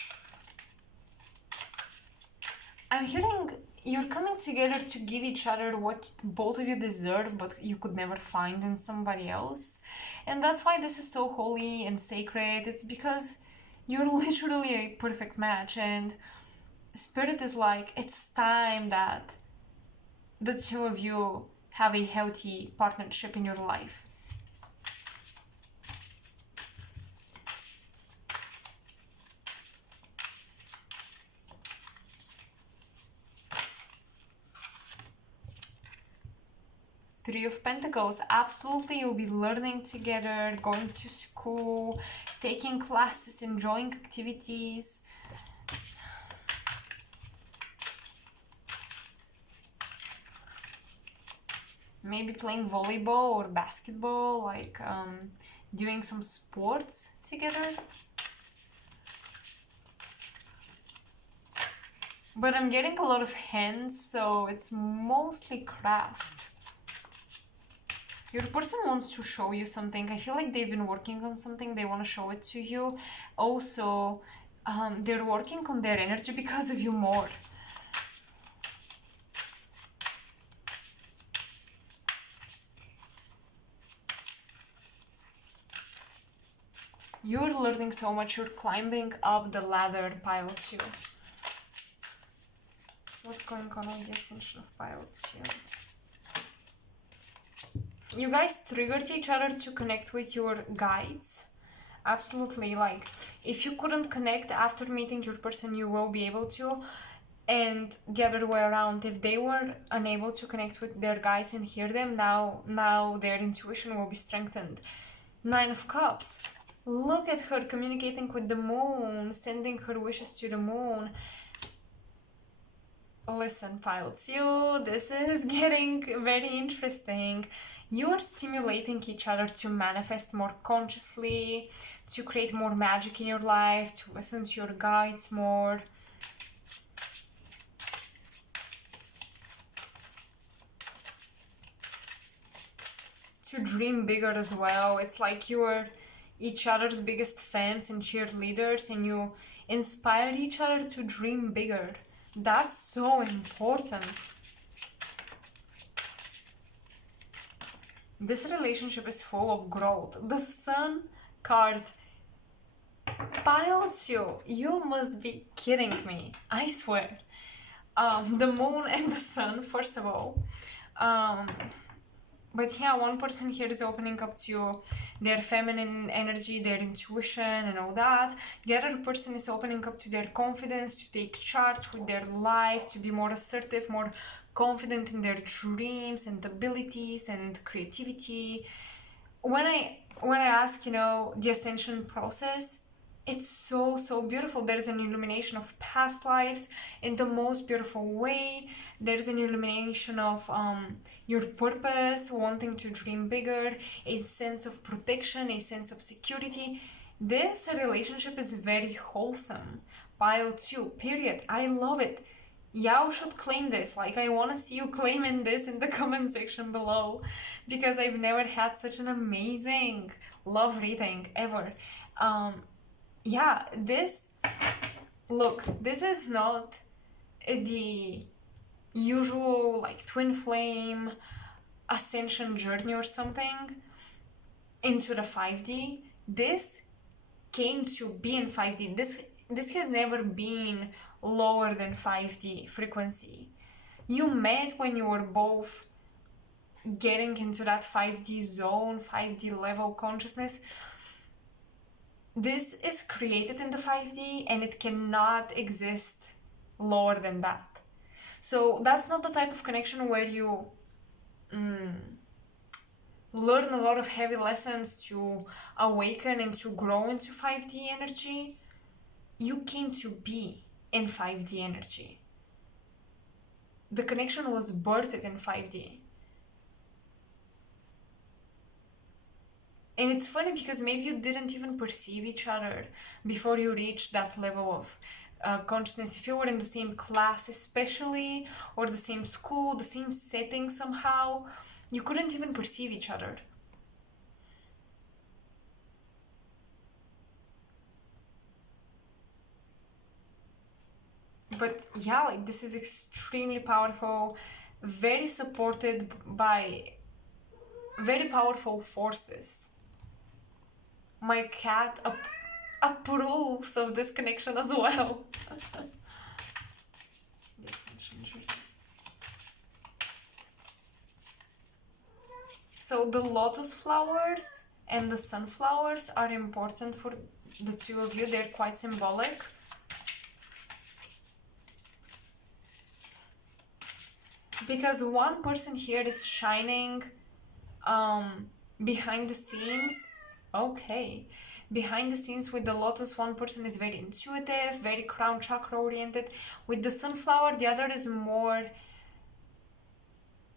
I'm hearing you're coming together to give each other what both of you deserve, but you could never find in somebody else. And that's why this is so holy and sacred. It's because you're literally a perfect match, and Spirit is like, it's time that the two of you have a healthy partnership in your life. Three of Pentacles, absolutely, you'll be learning together, going to school, taking classes, enjoying activities. Maybe playing volleyball or basketball, like doing some sports together. But I'm getting a lot of hands, so it's mostly craft. Your person wants to show you something. I feel like they've been working on something. They want to show it to you. Also, they're working on their energy because of you more. You're learning so much. You're climbing up the ladder, pile 2. What's going on with the ascension of pile 2? You guys triggered each other to connect with your guides. Absolutely. Like, if you couldn't connect after meeting your person, you will be able to. And the other way around, if they were unable to connect with their guides and hear them, now their intuition will be strengthened. 9 of Cups. Look at her communicating with the moon, sending her wishes to the moon. Listen, pile 2, this is getting very interesting. You are stimulating each other to manifest more consciously, to create more magic in your life, to listen to your guides more. to dream bigger as well. It's like you're each other's biggest fans and cheerleaders, and you inspire each other to dream bigger. That's so important. This relationship is full of growth. The Sun card, pilots you must be kidding me, I swear. The Moon and the Sun, first of all. But yeah, one person here is opening up to their feminine energy, their intuition and all that. The other person is opening up to their confidence, to take charge with their life, to be more assertive, more confident in their dreams and abilities and creativity. When I ask, the ascension process, it's so beautiful. There's an illumination of past lives in the most beautiful way. There's an illumination of your purpose, wanting to dream bigger, a sense of protection, a sense of security. This relationship is very wholesome. Pile 2, period. I love it. Y'all should claim this. Like, I want to see you claiming this in the comment section below, because I've never had such an amazing love reading ever. Yeah, this is not the usual like twin flame ascension journey or something into the 5D. This came to be in 5D. This has never been lower than 5D frequency. You met when you were both getting into that 5D zone, 5D level consciousness. This is created in the 5D and it cannot exist lower than that. So that's not the type of connection where you learn a lot of heavy lessons to awaken and to grow into 5D energy. You came to be in 5D energy. The connection was birthed in 5D. And it's funny because maybe you didn't even perceive each other before you reached that level of consciousness. If you were in the same class especially, or the same school, the same setting somehow, you couldn't even perceive each other. But yeah, like, this is extremely powerful, very supported by very powerful forces. My cat approves of this connection as well. So the lotus flowers and the sunflowers are important for the two of you. They're quite symbolic. Because one person here is shining behind the scenes. Okay. Behind the scenes with the lotus, one person is very intuitive, very crown chakra oriented. With the sunflower, the other is more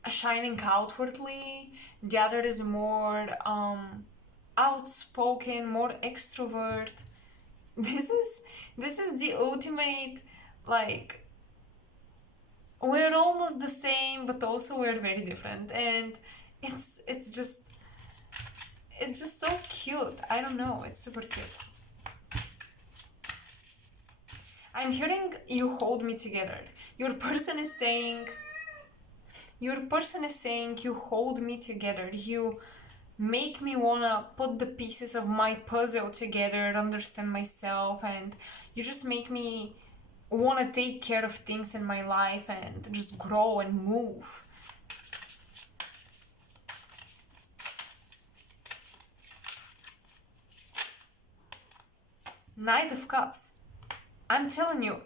shining outwardly. The other is more outspoken, more extrovert. This is the ultimate, like, we're almost the same, but also we're very different, and it's just so cute. I don't know, it's super cute. I'm hearing you hold me together. Your person is saying you hold me together. You make me wanna put the pieces of my puzzle together, understand myself, and you just make me wanna take care of things in my life and just grow and move. Knight of Cups. I'm telling you,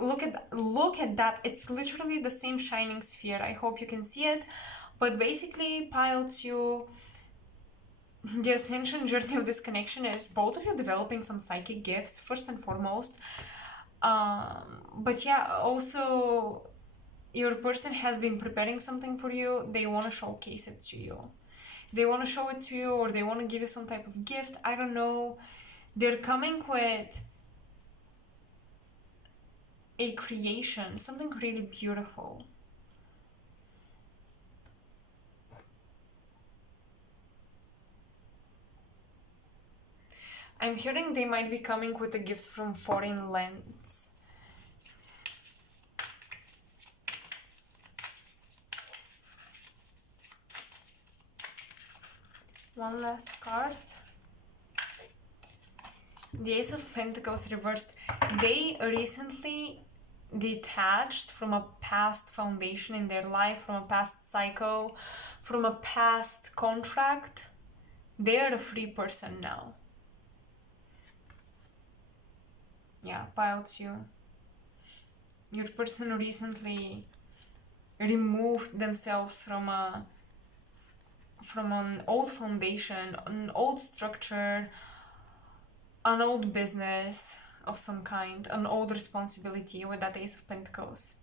look at that. It's literally the same shining sphere. I hope you can see it. But basically, pile 2, the ascension journey of this connection is both of you developing some psychic gifts, first and foremost. But yeah, also your person has been preparing something for you. They want to showcase it to you. They want to show it to you, or they want to give you some type of gift. I don't know. They're coming with a creation, something really beautiful. I'm hearing they might be coming with a gift from foreign lands. One last card. The Ace of Pentacles reversed. They recently detached from a past foundation in their life, from a past cycle, from a past contract. They are a free person now. Yeah, pile 2. Your person recently removed themselves from an old foundation, an old structure, an old business of some kind, an old responsibility with that Ace of Pentacles.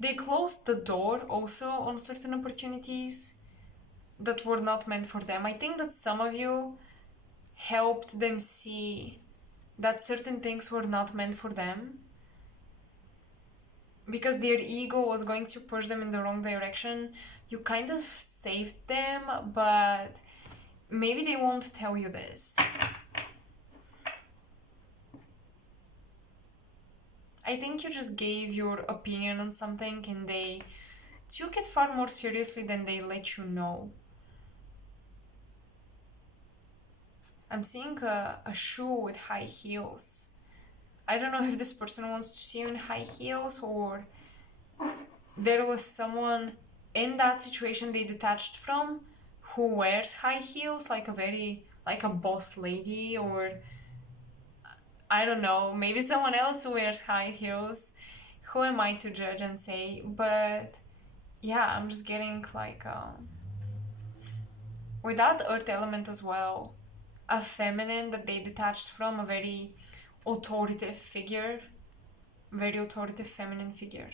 They closed the door also on certain opportunities that were not meant for them. I think that some of you helped them see that certain things were not meant for them because their ego was going to push them in the wrong direction. You kind of saved them, but maybe they won't tell you this. I think you just gave your opinion on something and they took it far more seriously than they let you know. I'm seeing a shoe with high heels. I don't know if this person wants to see you in high heels or there was someone in that situation they detached from who wears high heels, like a boss lady, or I don't know, maybe someone else wears high heels. Who am I to judge and say? But yeah, I'm just getting like with that earth element as well, a feminine that they detached from, a very authoritative figure, very authoritative feminine figure.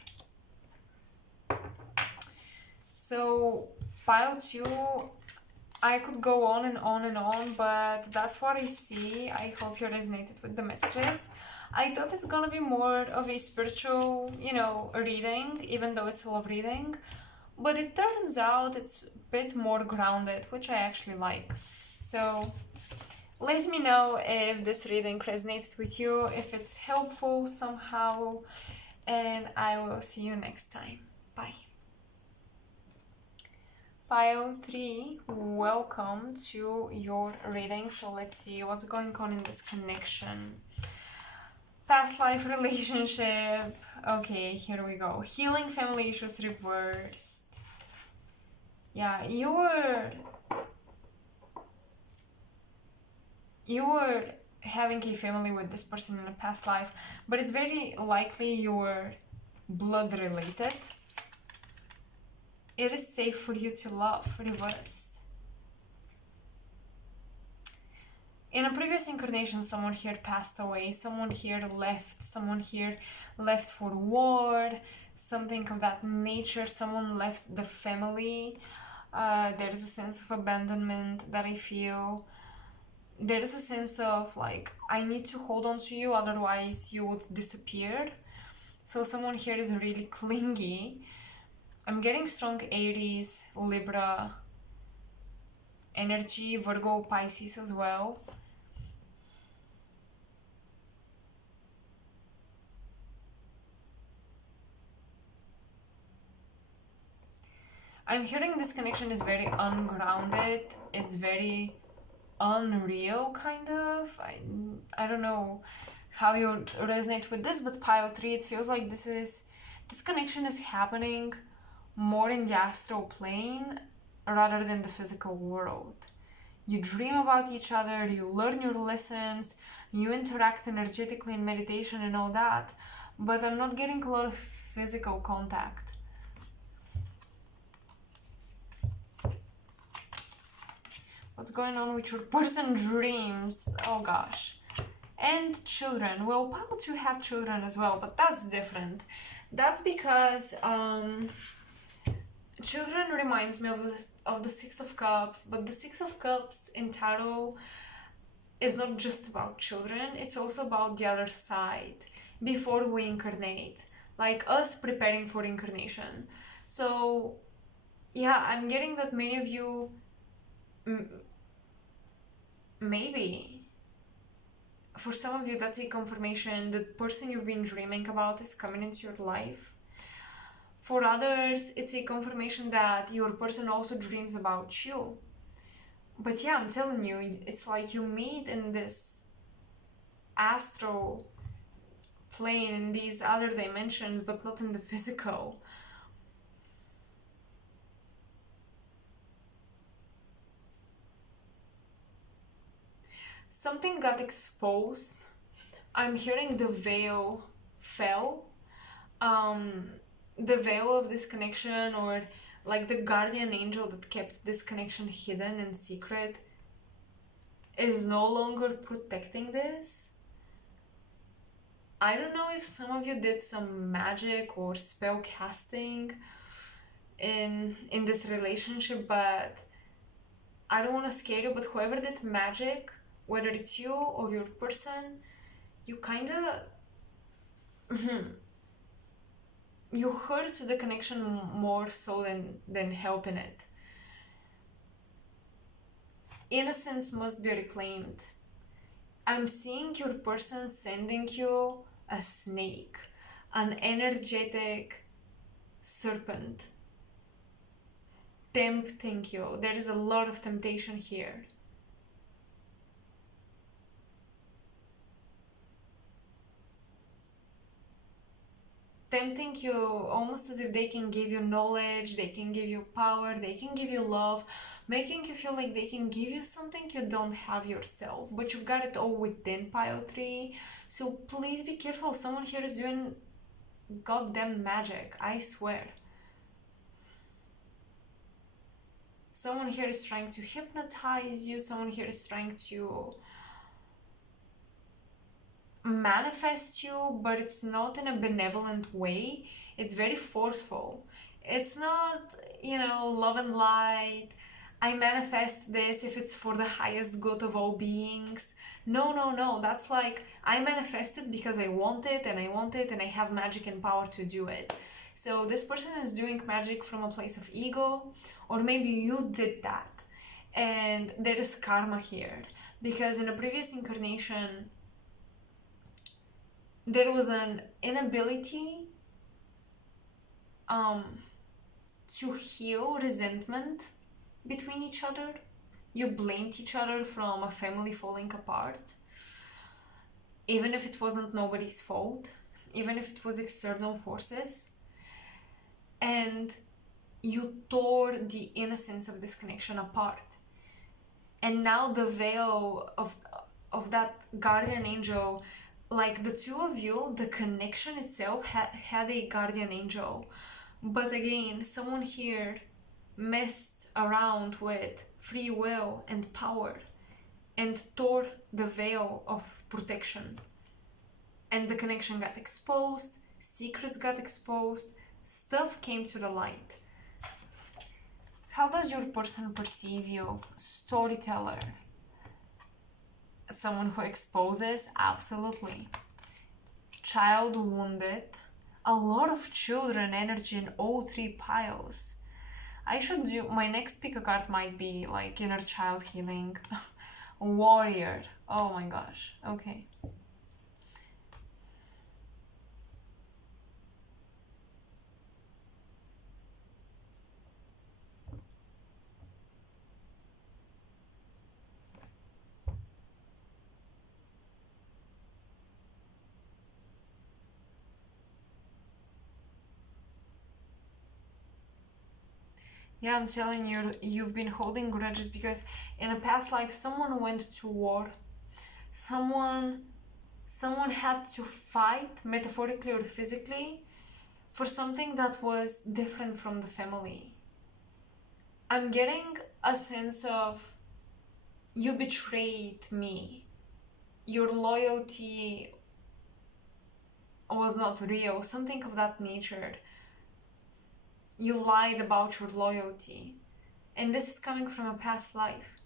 So pile 2, I could go on and on and on, but that's what I see. I hope you resonated with the messages. I thought it's gonna be more of a spiritual, reading, even though it's a love reading. But it turns out it's a bit more grounded, which I actually like. So let me know if this reading resonated with you, if it's helpful somehow, and I will see you next time. Bye. Pile 3, welcome to your reading. So let's see what's going on in this connection. Past life relationship. Okay, here we go. Healing family issues reversed. Yeah, you were having a family with this person in a past life, but it's very likely you were blood related. It is safe for you to love, reversed. In a previous incarnation, someone here passed away, someone here left for war, something of that nature, someone left the family. There is a sense of abandonment that I feel. There is a sense of like, I need to hold on to you, otherwise you would disappear. So someone here is really clingy. I'm getting strong Aries, Libra energy, Virgo, Pisces as well. I'm hearing this connection is very ungrounded. It's very unreal, kind of. I don't know how you resonate with this, but pile 3, it feels like this connection is happening more in the astral plane rather than the physical world. You dream about each other, you learn your lessons, you interact energetically in meditation and all that, but I'm not getting a lot of physical contact. What's going on with your person dreams? Oh gosh. And children. Well, pile 2 have children as well, but that's different. That's because children reminds me of the Six of Cups, but the Six of Cups in tarot is not just about children, it's also about the other side before we incarnate, like us preparing for incarnation. So yeah, I'm getting that many of you maybe For some of you, that's a confirmation that the person you've been dreaming about is coming into your life. For others, it's a confirmation that your person also dreams about you. But yeah, I'm telling you, it's like you meet in this astral plane, in these other dimensions, but not in the physical. Something got exposed. I'm hearing the veil fell. Um, the veil of this connection, or like the guardian angel that kept this connection hidden and secret, is no longer protecting this. I don't know if some of you did some magic or spell casting in this relationship, but I don't want to scare you, but whoever did magic, whether it's you or your person, you kind of you hurt the connection more so than helping it. Innocence must be reclaimed. I'm seeing your person sending you a snake, an energetic serpent, tempting you. There is a lot of temptation here. Tempting you almost as if they can give you knowledge, they can give you power, they can give you love, making you feel like they can give you something you don't have yourself, but you've got it all within pile 3. So please be careful. Someone here is doing goddamn magic, I swear. Someone here is trying to hypnotize you. Someone here is trying to manifest you, but it's not in a benevolent way. It's very forceful. It's not, love and light. I manifest this if it's for the highest good of all beings. No. That's like, I manifested because I want it and I want it and I have magic and power to do it. So this person is doing magic from a place of ego, or maybe you did that. And there is karma here. Because in a previous incarnation, there was an inability to heal resentment between each other. You blamed each other from a family falling apart, even if it wasn't nobody's fault, even if it was external forces. And you tore the innocence of this connection apart. And now the veil of that guardian angel, like the two of you, the connection itself had a guardian angel. But again, someone here messed around with free will and power and tore the veil of protection. And the connection got exposed, secrets got exposed, stuff came to the light. How does your person perceive you? Storyteller. Someone who exposes? Absolutely. Child wounded. A lot of children energy in all 3 piles. I should do, my next pick a card might be like inner child healing. Warrior. Oh my gosh. Okay. Yeah, I'm telling you, you've been holding grudges because in a past life someone went to war. Someone had to fight, metaphorically or physically, for something that was different from the family. I'm getting a sense of you betrayed me. Your loyalty was not real, something of that nature. You lied about your loyalty. And this is coming from a past life.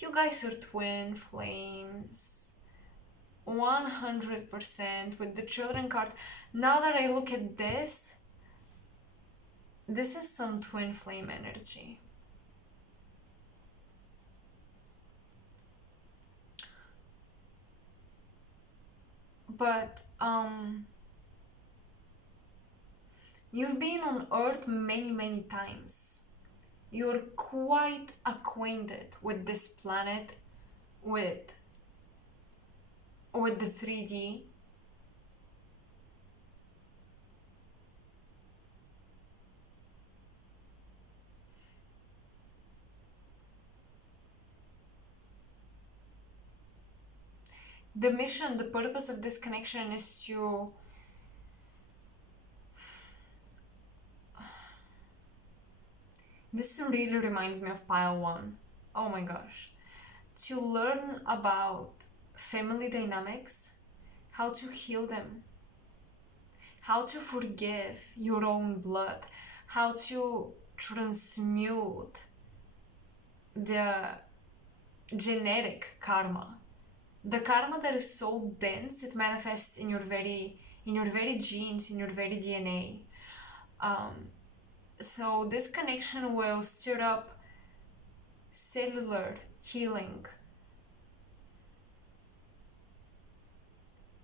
You guys are twin flames. 100% with the children card. Now that I look at this is some twin flame energy. but you've been on Earth many, many times. You're quite acquainted with this planet, with the 3D. The mission, the purpose of this connection is to this really reminds me of pile 1. Oh my gosh. To learn about family dynamics, how to heal them, how to forgive your own blood, how to transmute the genetic karma, the karma that is so dense it manifests in your very genes, in your very DNA. So this connection will stir up cellular healing.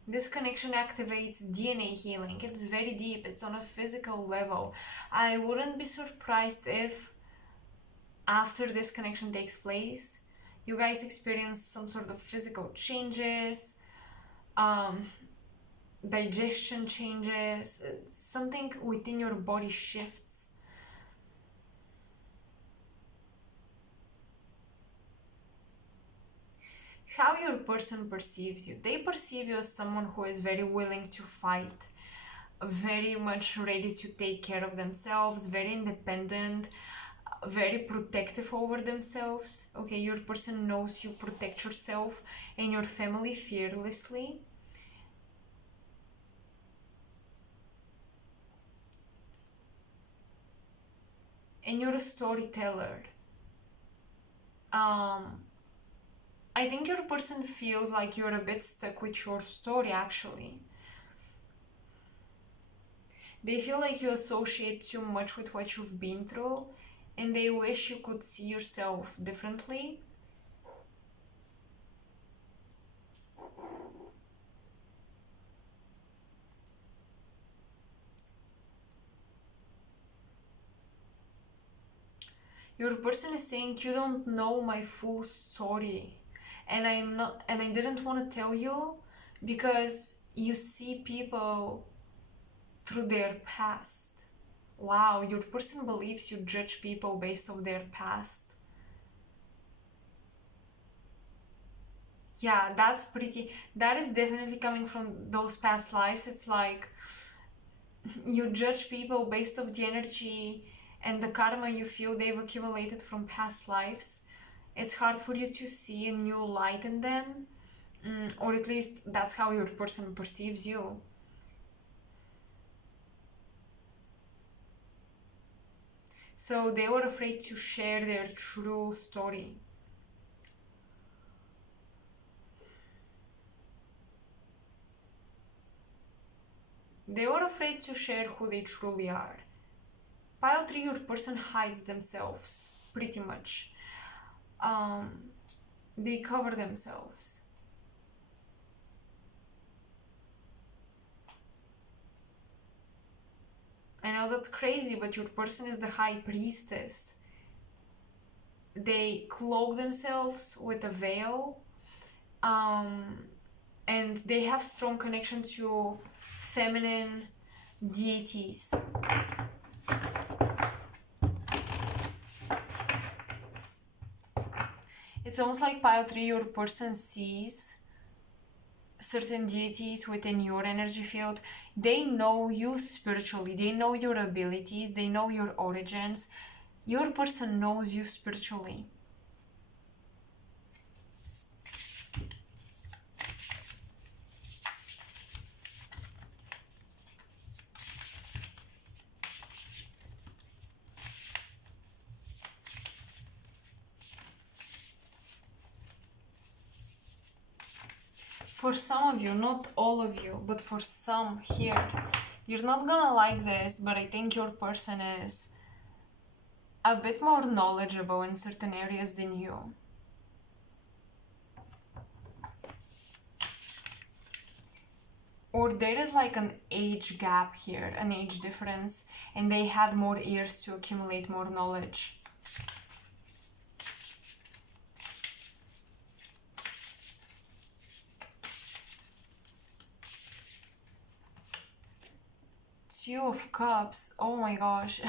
This connection activates DNA healing. It's very deep, it's on a physical level. I wouldn't be surprised if after this connection takes place, you guys experience some sort of physical changes, digestion changes, something within your body shifts. How your person perceives you. They perceive you as someone who is very willing to fight, very much ready to take care of themselves, very independent, very protective over themselves. Okay, your person knows you protect yourself and your family fearlessly. And you're a storyteller. I think your person feels like you're a bit stuck with your story actually. They feel like you associate too much with what you've been through and they wish you could see yourself differently. Your person is saying you don't know my full story and I didn't want to tell you because you see people through their past. Wow, your person believes you judge people based on their past. Yeah, that is definitely coming from those past lives. It's like you judge people based off the energy and the karma you feel they've accumulated from past lives. It's hard for you to see a new light in them, or at least that's how your person perceives you. So they were afraid to share their true story. They were afraid to share who they truly are. Pile 3, your person hides themselves, pretty much. They cover themselves. I know that's crazy, but your person is the high priestess. They cloak themselves with a veil, and they have strong connection to feminine deities. It's almost like pile 3, your person sees certain deities within your energy field. They know you spiritually, they know your abilities, they know your origins. Your person knows you spiritually. For some of you, not all of you, but for some here, you're not gonna like this, but I think your person is a bit more knowledgeable in certain areas than you. or there is like an age gap here, an age difference, and they had more years to accumulate more knowledge. Two of Cups, oh my gosh.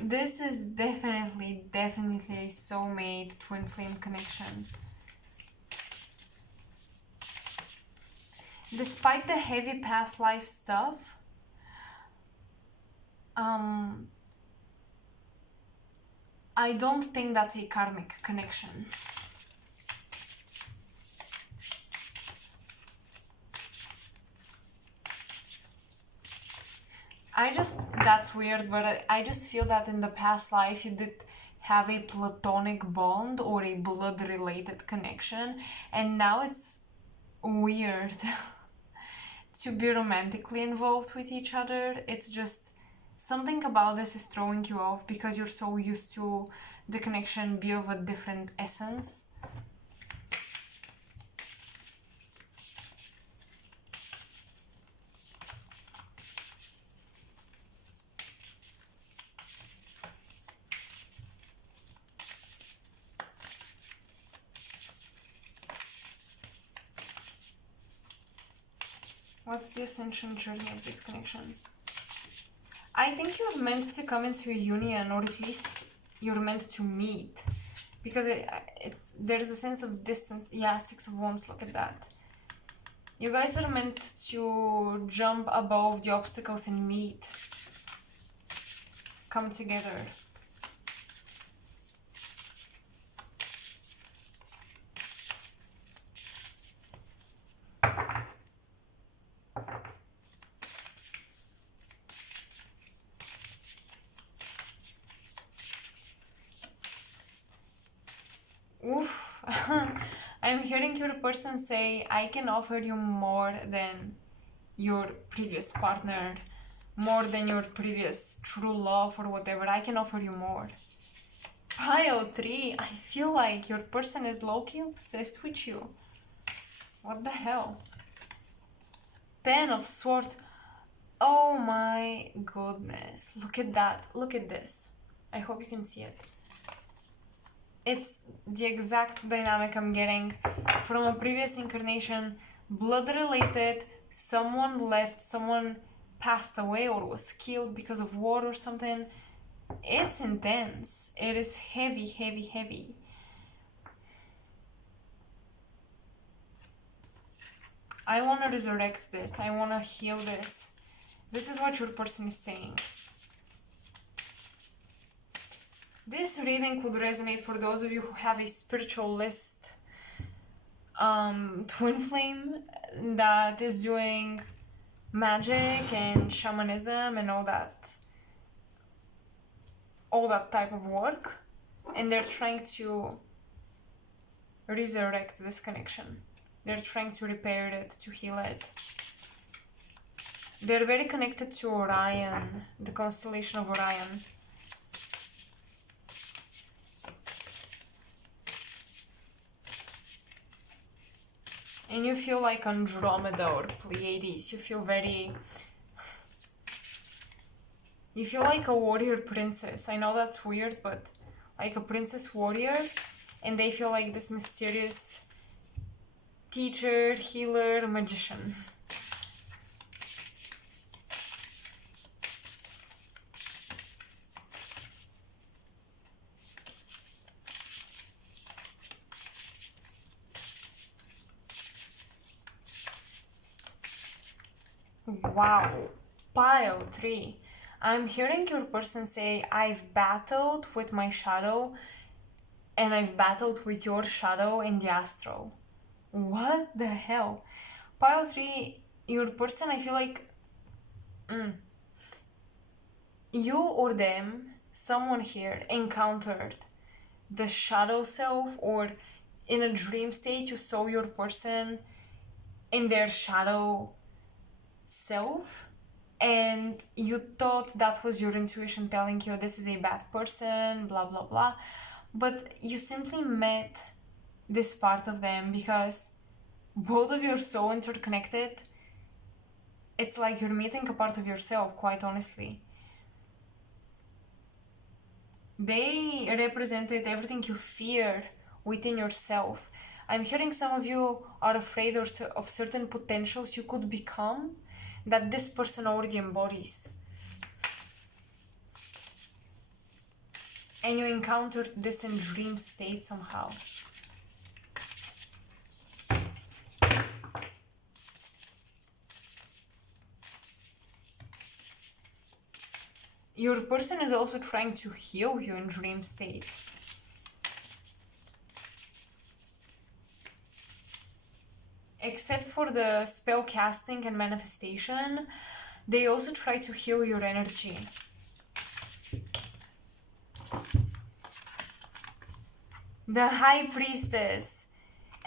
This is definitely a soulmate twin flame connection. Despite the heavy past life stuff, I don't think that's a karmic connection. That's weird, but I just feel that in the past life you did have a platonic bond or a blood-related connection, and now it's weird to be romantically involved with each other. It's just something about this is throwing you off because you're so used to the connection be of a different essence. What's the ascension journey of this connection? I think you're meant to come into a union, or at least you're meant to meet, because there's a sense of distance. Yeah, Six of Wands, look at that. You guys are meant to jump above the obstacles and meet, come together. Oof. I'm hearing your person say, I can offer you more than your previous partner, more than your previous true love or whatever. I can offer you more. Pile 3, I feel like your person is low-key obsessed with you. What the hell? 10 of Swords. Oh my goodness. Look at that. Look at this. I hope you can see it. It's the exact dynamic I'm getting from a previous incarnation. Blood-related. Someone left. Someone passed away or was killed because of war or something. It's intense. It is heavy, heavy, heavy. I want to resurrect this. I want to heal this. This is what your person is saying. This reading could resonate for those of you who have a spiritualist twin flame that is doing magic and shamanism and all that type of work, and they're trying to resurrect this connection. They're trying to repair it, to heal it. They're very connected to Orion, the constellation of Orion. And you feel like Andromeda or Pleiades. You feel like a warrior princess. I know that's weird, but like a princess warrior. And they feel like this mysterious teacher, healer, magician. Wow, pile 3. I'm hearing your person say, I've battled with my shadow and I've battled with your shadow in the astral. What the hell? Pile 3, your person, I feel like you or them, someone here encountered the shadow self, or in a dream state you saw your person in their shadow self, and you thought that was your intuition telling you this is a bad person, blah blah blah, but you simply met this part of them because both of you are so interconnected It's like you're meeting a part of yourself, quite honestly. They represented everything you fear within yourself. I'm hearing some of you are afraid of certain potentials you could become that this person already embodies. And you encountered this in dream state somehow. Your person is also trying to heal you in dream state. Except for the spell casting and manifestation, they also try to heal your energy. The High Priestess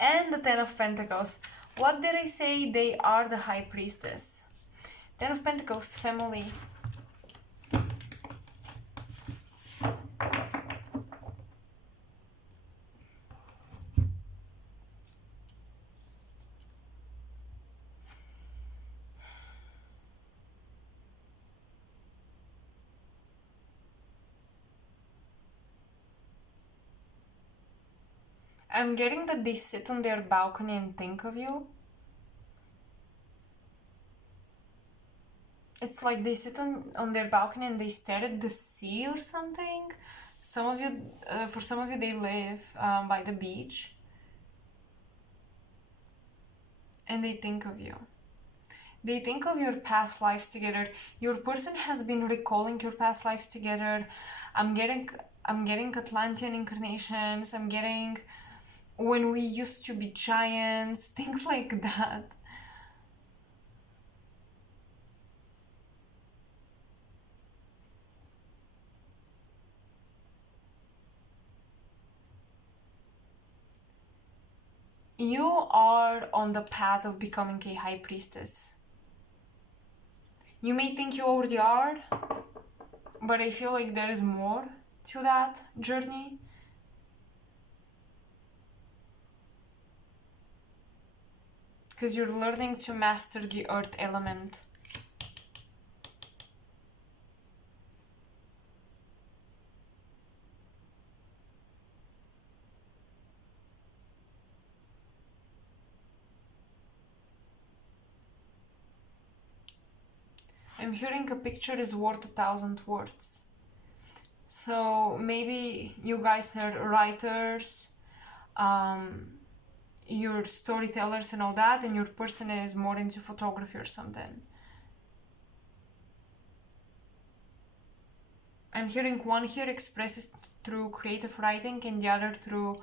and the Ten of Pentacles. What did I say? They are the High Priestess. Ten of Pentacles, family. I'm getting that they sit on their balcony and think of you. It's like they sit on their balcony and they stare at the sea or something. Some of you, for some of you, they live by the beach. And they think of you. They think of your past lives together. Your person has been recalling your past lives together. I'm getting Atlantean incarnations. I'm getting when we used to be giants, things like that. You are on the path of becoming a high priestess. You may think you already are, but I feel like there is more to that journey. Because you're learning to master the earth element. I'm hearing a picture is worth 1,000 words. So maybe you guys are writers, you're storytellers and all that, and your person is more into photography or something. I'm hearing one here expresses through creative writing and the other through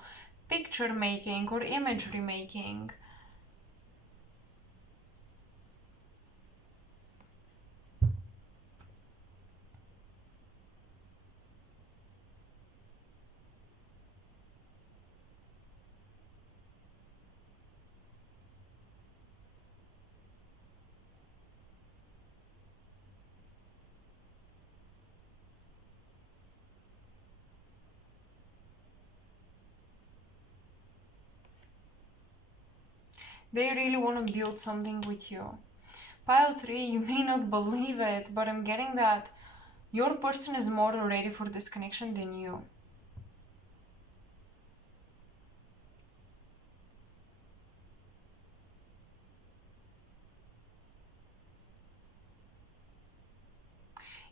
picture making or imagery making. They really want to build something with you. Pile 3, you may not believe it, but I'm getting that your person is more ready for this connection than you.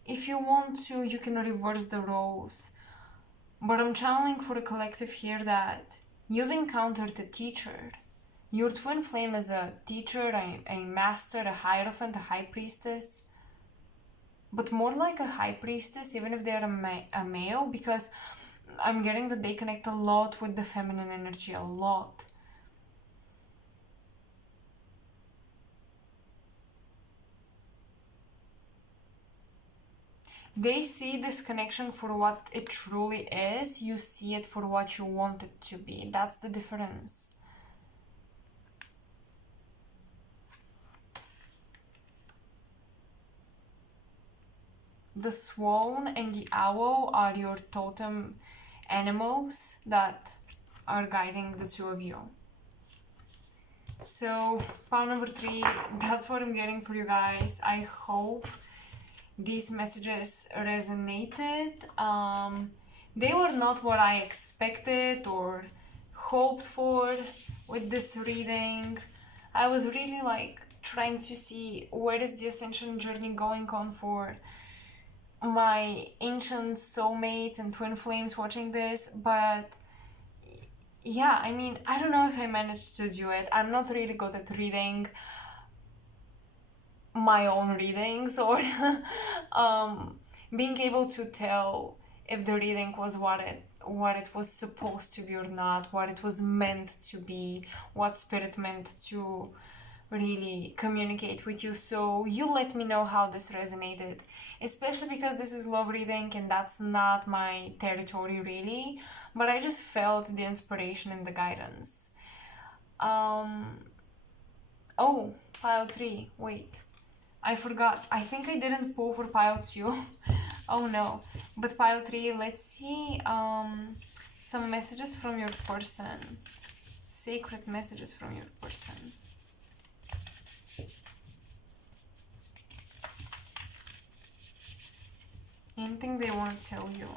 If you want to, you can reverse the roles. But I'm channeling for a collective here that you've encountered a teacher. Your twin flame is a teacher, a master, a hierophant, a high priestess. But more like a high priestess, even if they're a male, because I'm getting that they connect a lot with the feminine energy, a lot. They see this connection for what it truly is. You see it for what you want it to be. That's the difference. The swan and the owl are your totem animals that are guiding the two of you. So pile number 3, that's what I'm getting for you guys. I hope these messages resonated. They were not what I expected or hoped for with this reading. I was really like trying to see where is the ascension journey going on for my ancient soulmates and twin flames watching this, but yeah, I mean, I don't know if I managed to do it. I'm not really good at reading my own readings or being able to tell if the reading was what it was supposed to be or not, what it was meant to be, what spirit meant to really communicate with you. So you let me know how this resonated, especially because this is love reading and that's not my territory really, but I just felt the inspiration and the guidance. Oh, pile 3, wait, I forgot. I think I didn't pull for pile 2. Oh no. But pile 3, let's see some messages from your person. Sacred messages from your person. Anything they want to tell you.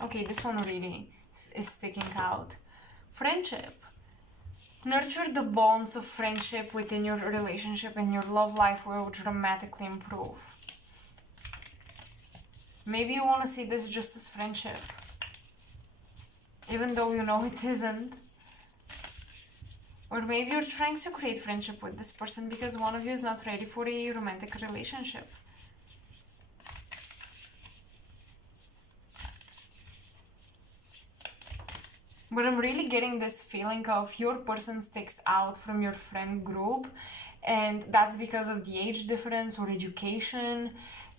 Okay, this one really is sticking out. Friendship. Nurture the bonds of friendship within your relationship and your love life will dramatically improve. Maybe you want to see this just as friendship, even though you know it isn't. Or maybe you're trying to create friendship with this person because one of you is not ready for a romantic relationship. But I'm really getting this feeling of your person sticks out from your friend group, and that's because of the age difference or education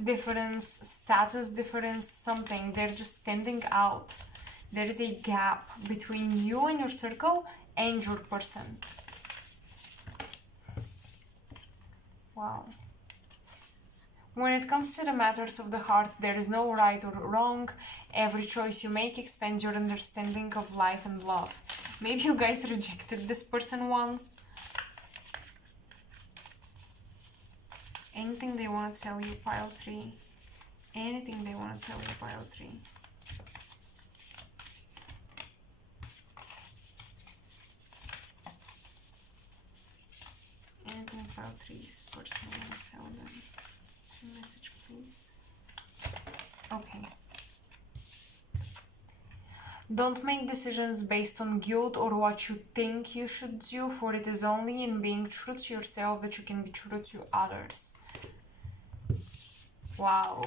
difference, status difference, something. They're just standing out. There is a gap between you and your circle and your person. Wow. When it comes to the matters of the heart, there is no right or wrong. Every choice you make expands your understanding of life and love. Maybe you guys rejected this person once. Anything they want to tell you, pile 3. Anything they want to tell you, pile 3. Anything pile 3's person want to tell them. Message, please. Okay. Don't make decisions based on guilt or what you think you should do, for it is only in being true to yourself that you can be true to others. Wow.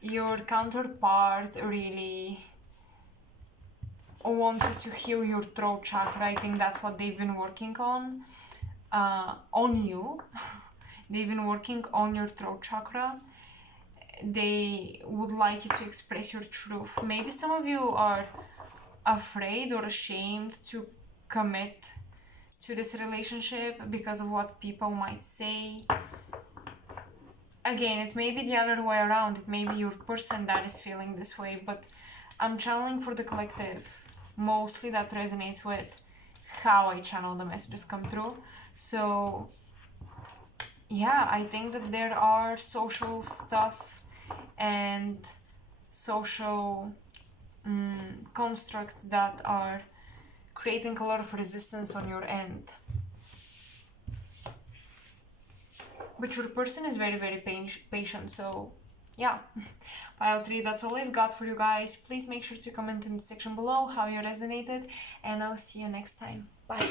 Your counterpart really wanted to heal your throat chakra. I think that's what they've been working on you. They've been working on your throat chakra. They would like you to express your truth. Maybe some of you are afraid or ashamed to commit to this relationship because of what people might say. Again, it may be the other way around. It may be your person that is feeling this way, but I'm channeling for the collective. Mostly that resonates with how I channel the messages come through. So yeah, I think that there are social stuff and social constructs that are creating a lot of resistance on your end. But your person is very, very patient, so yeah. Pile 3, that's all I've got for you guys. Please make sure to comment in the section below how you resonated, and I'll see you next time. Bye.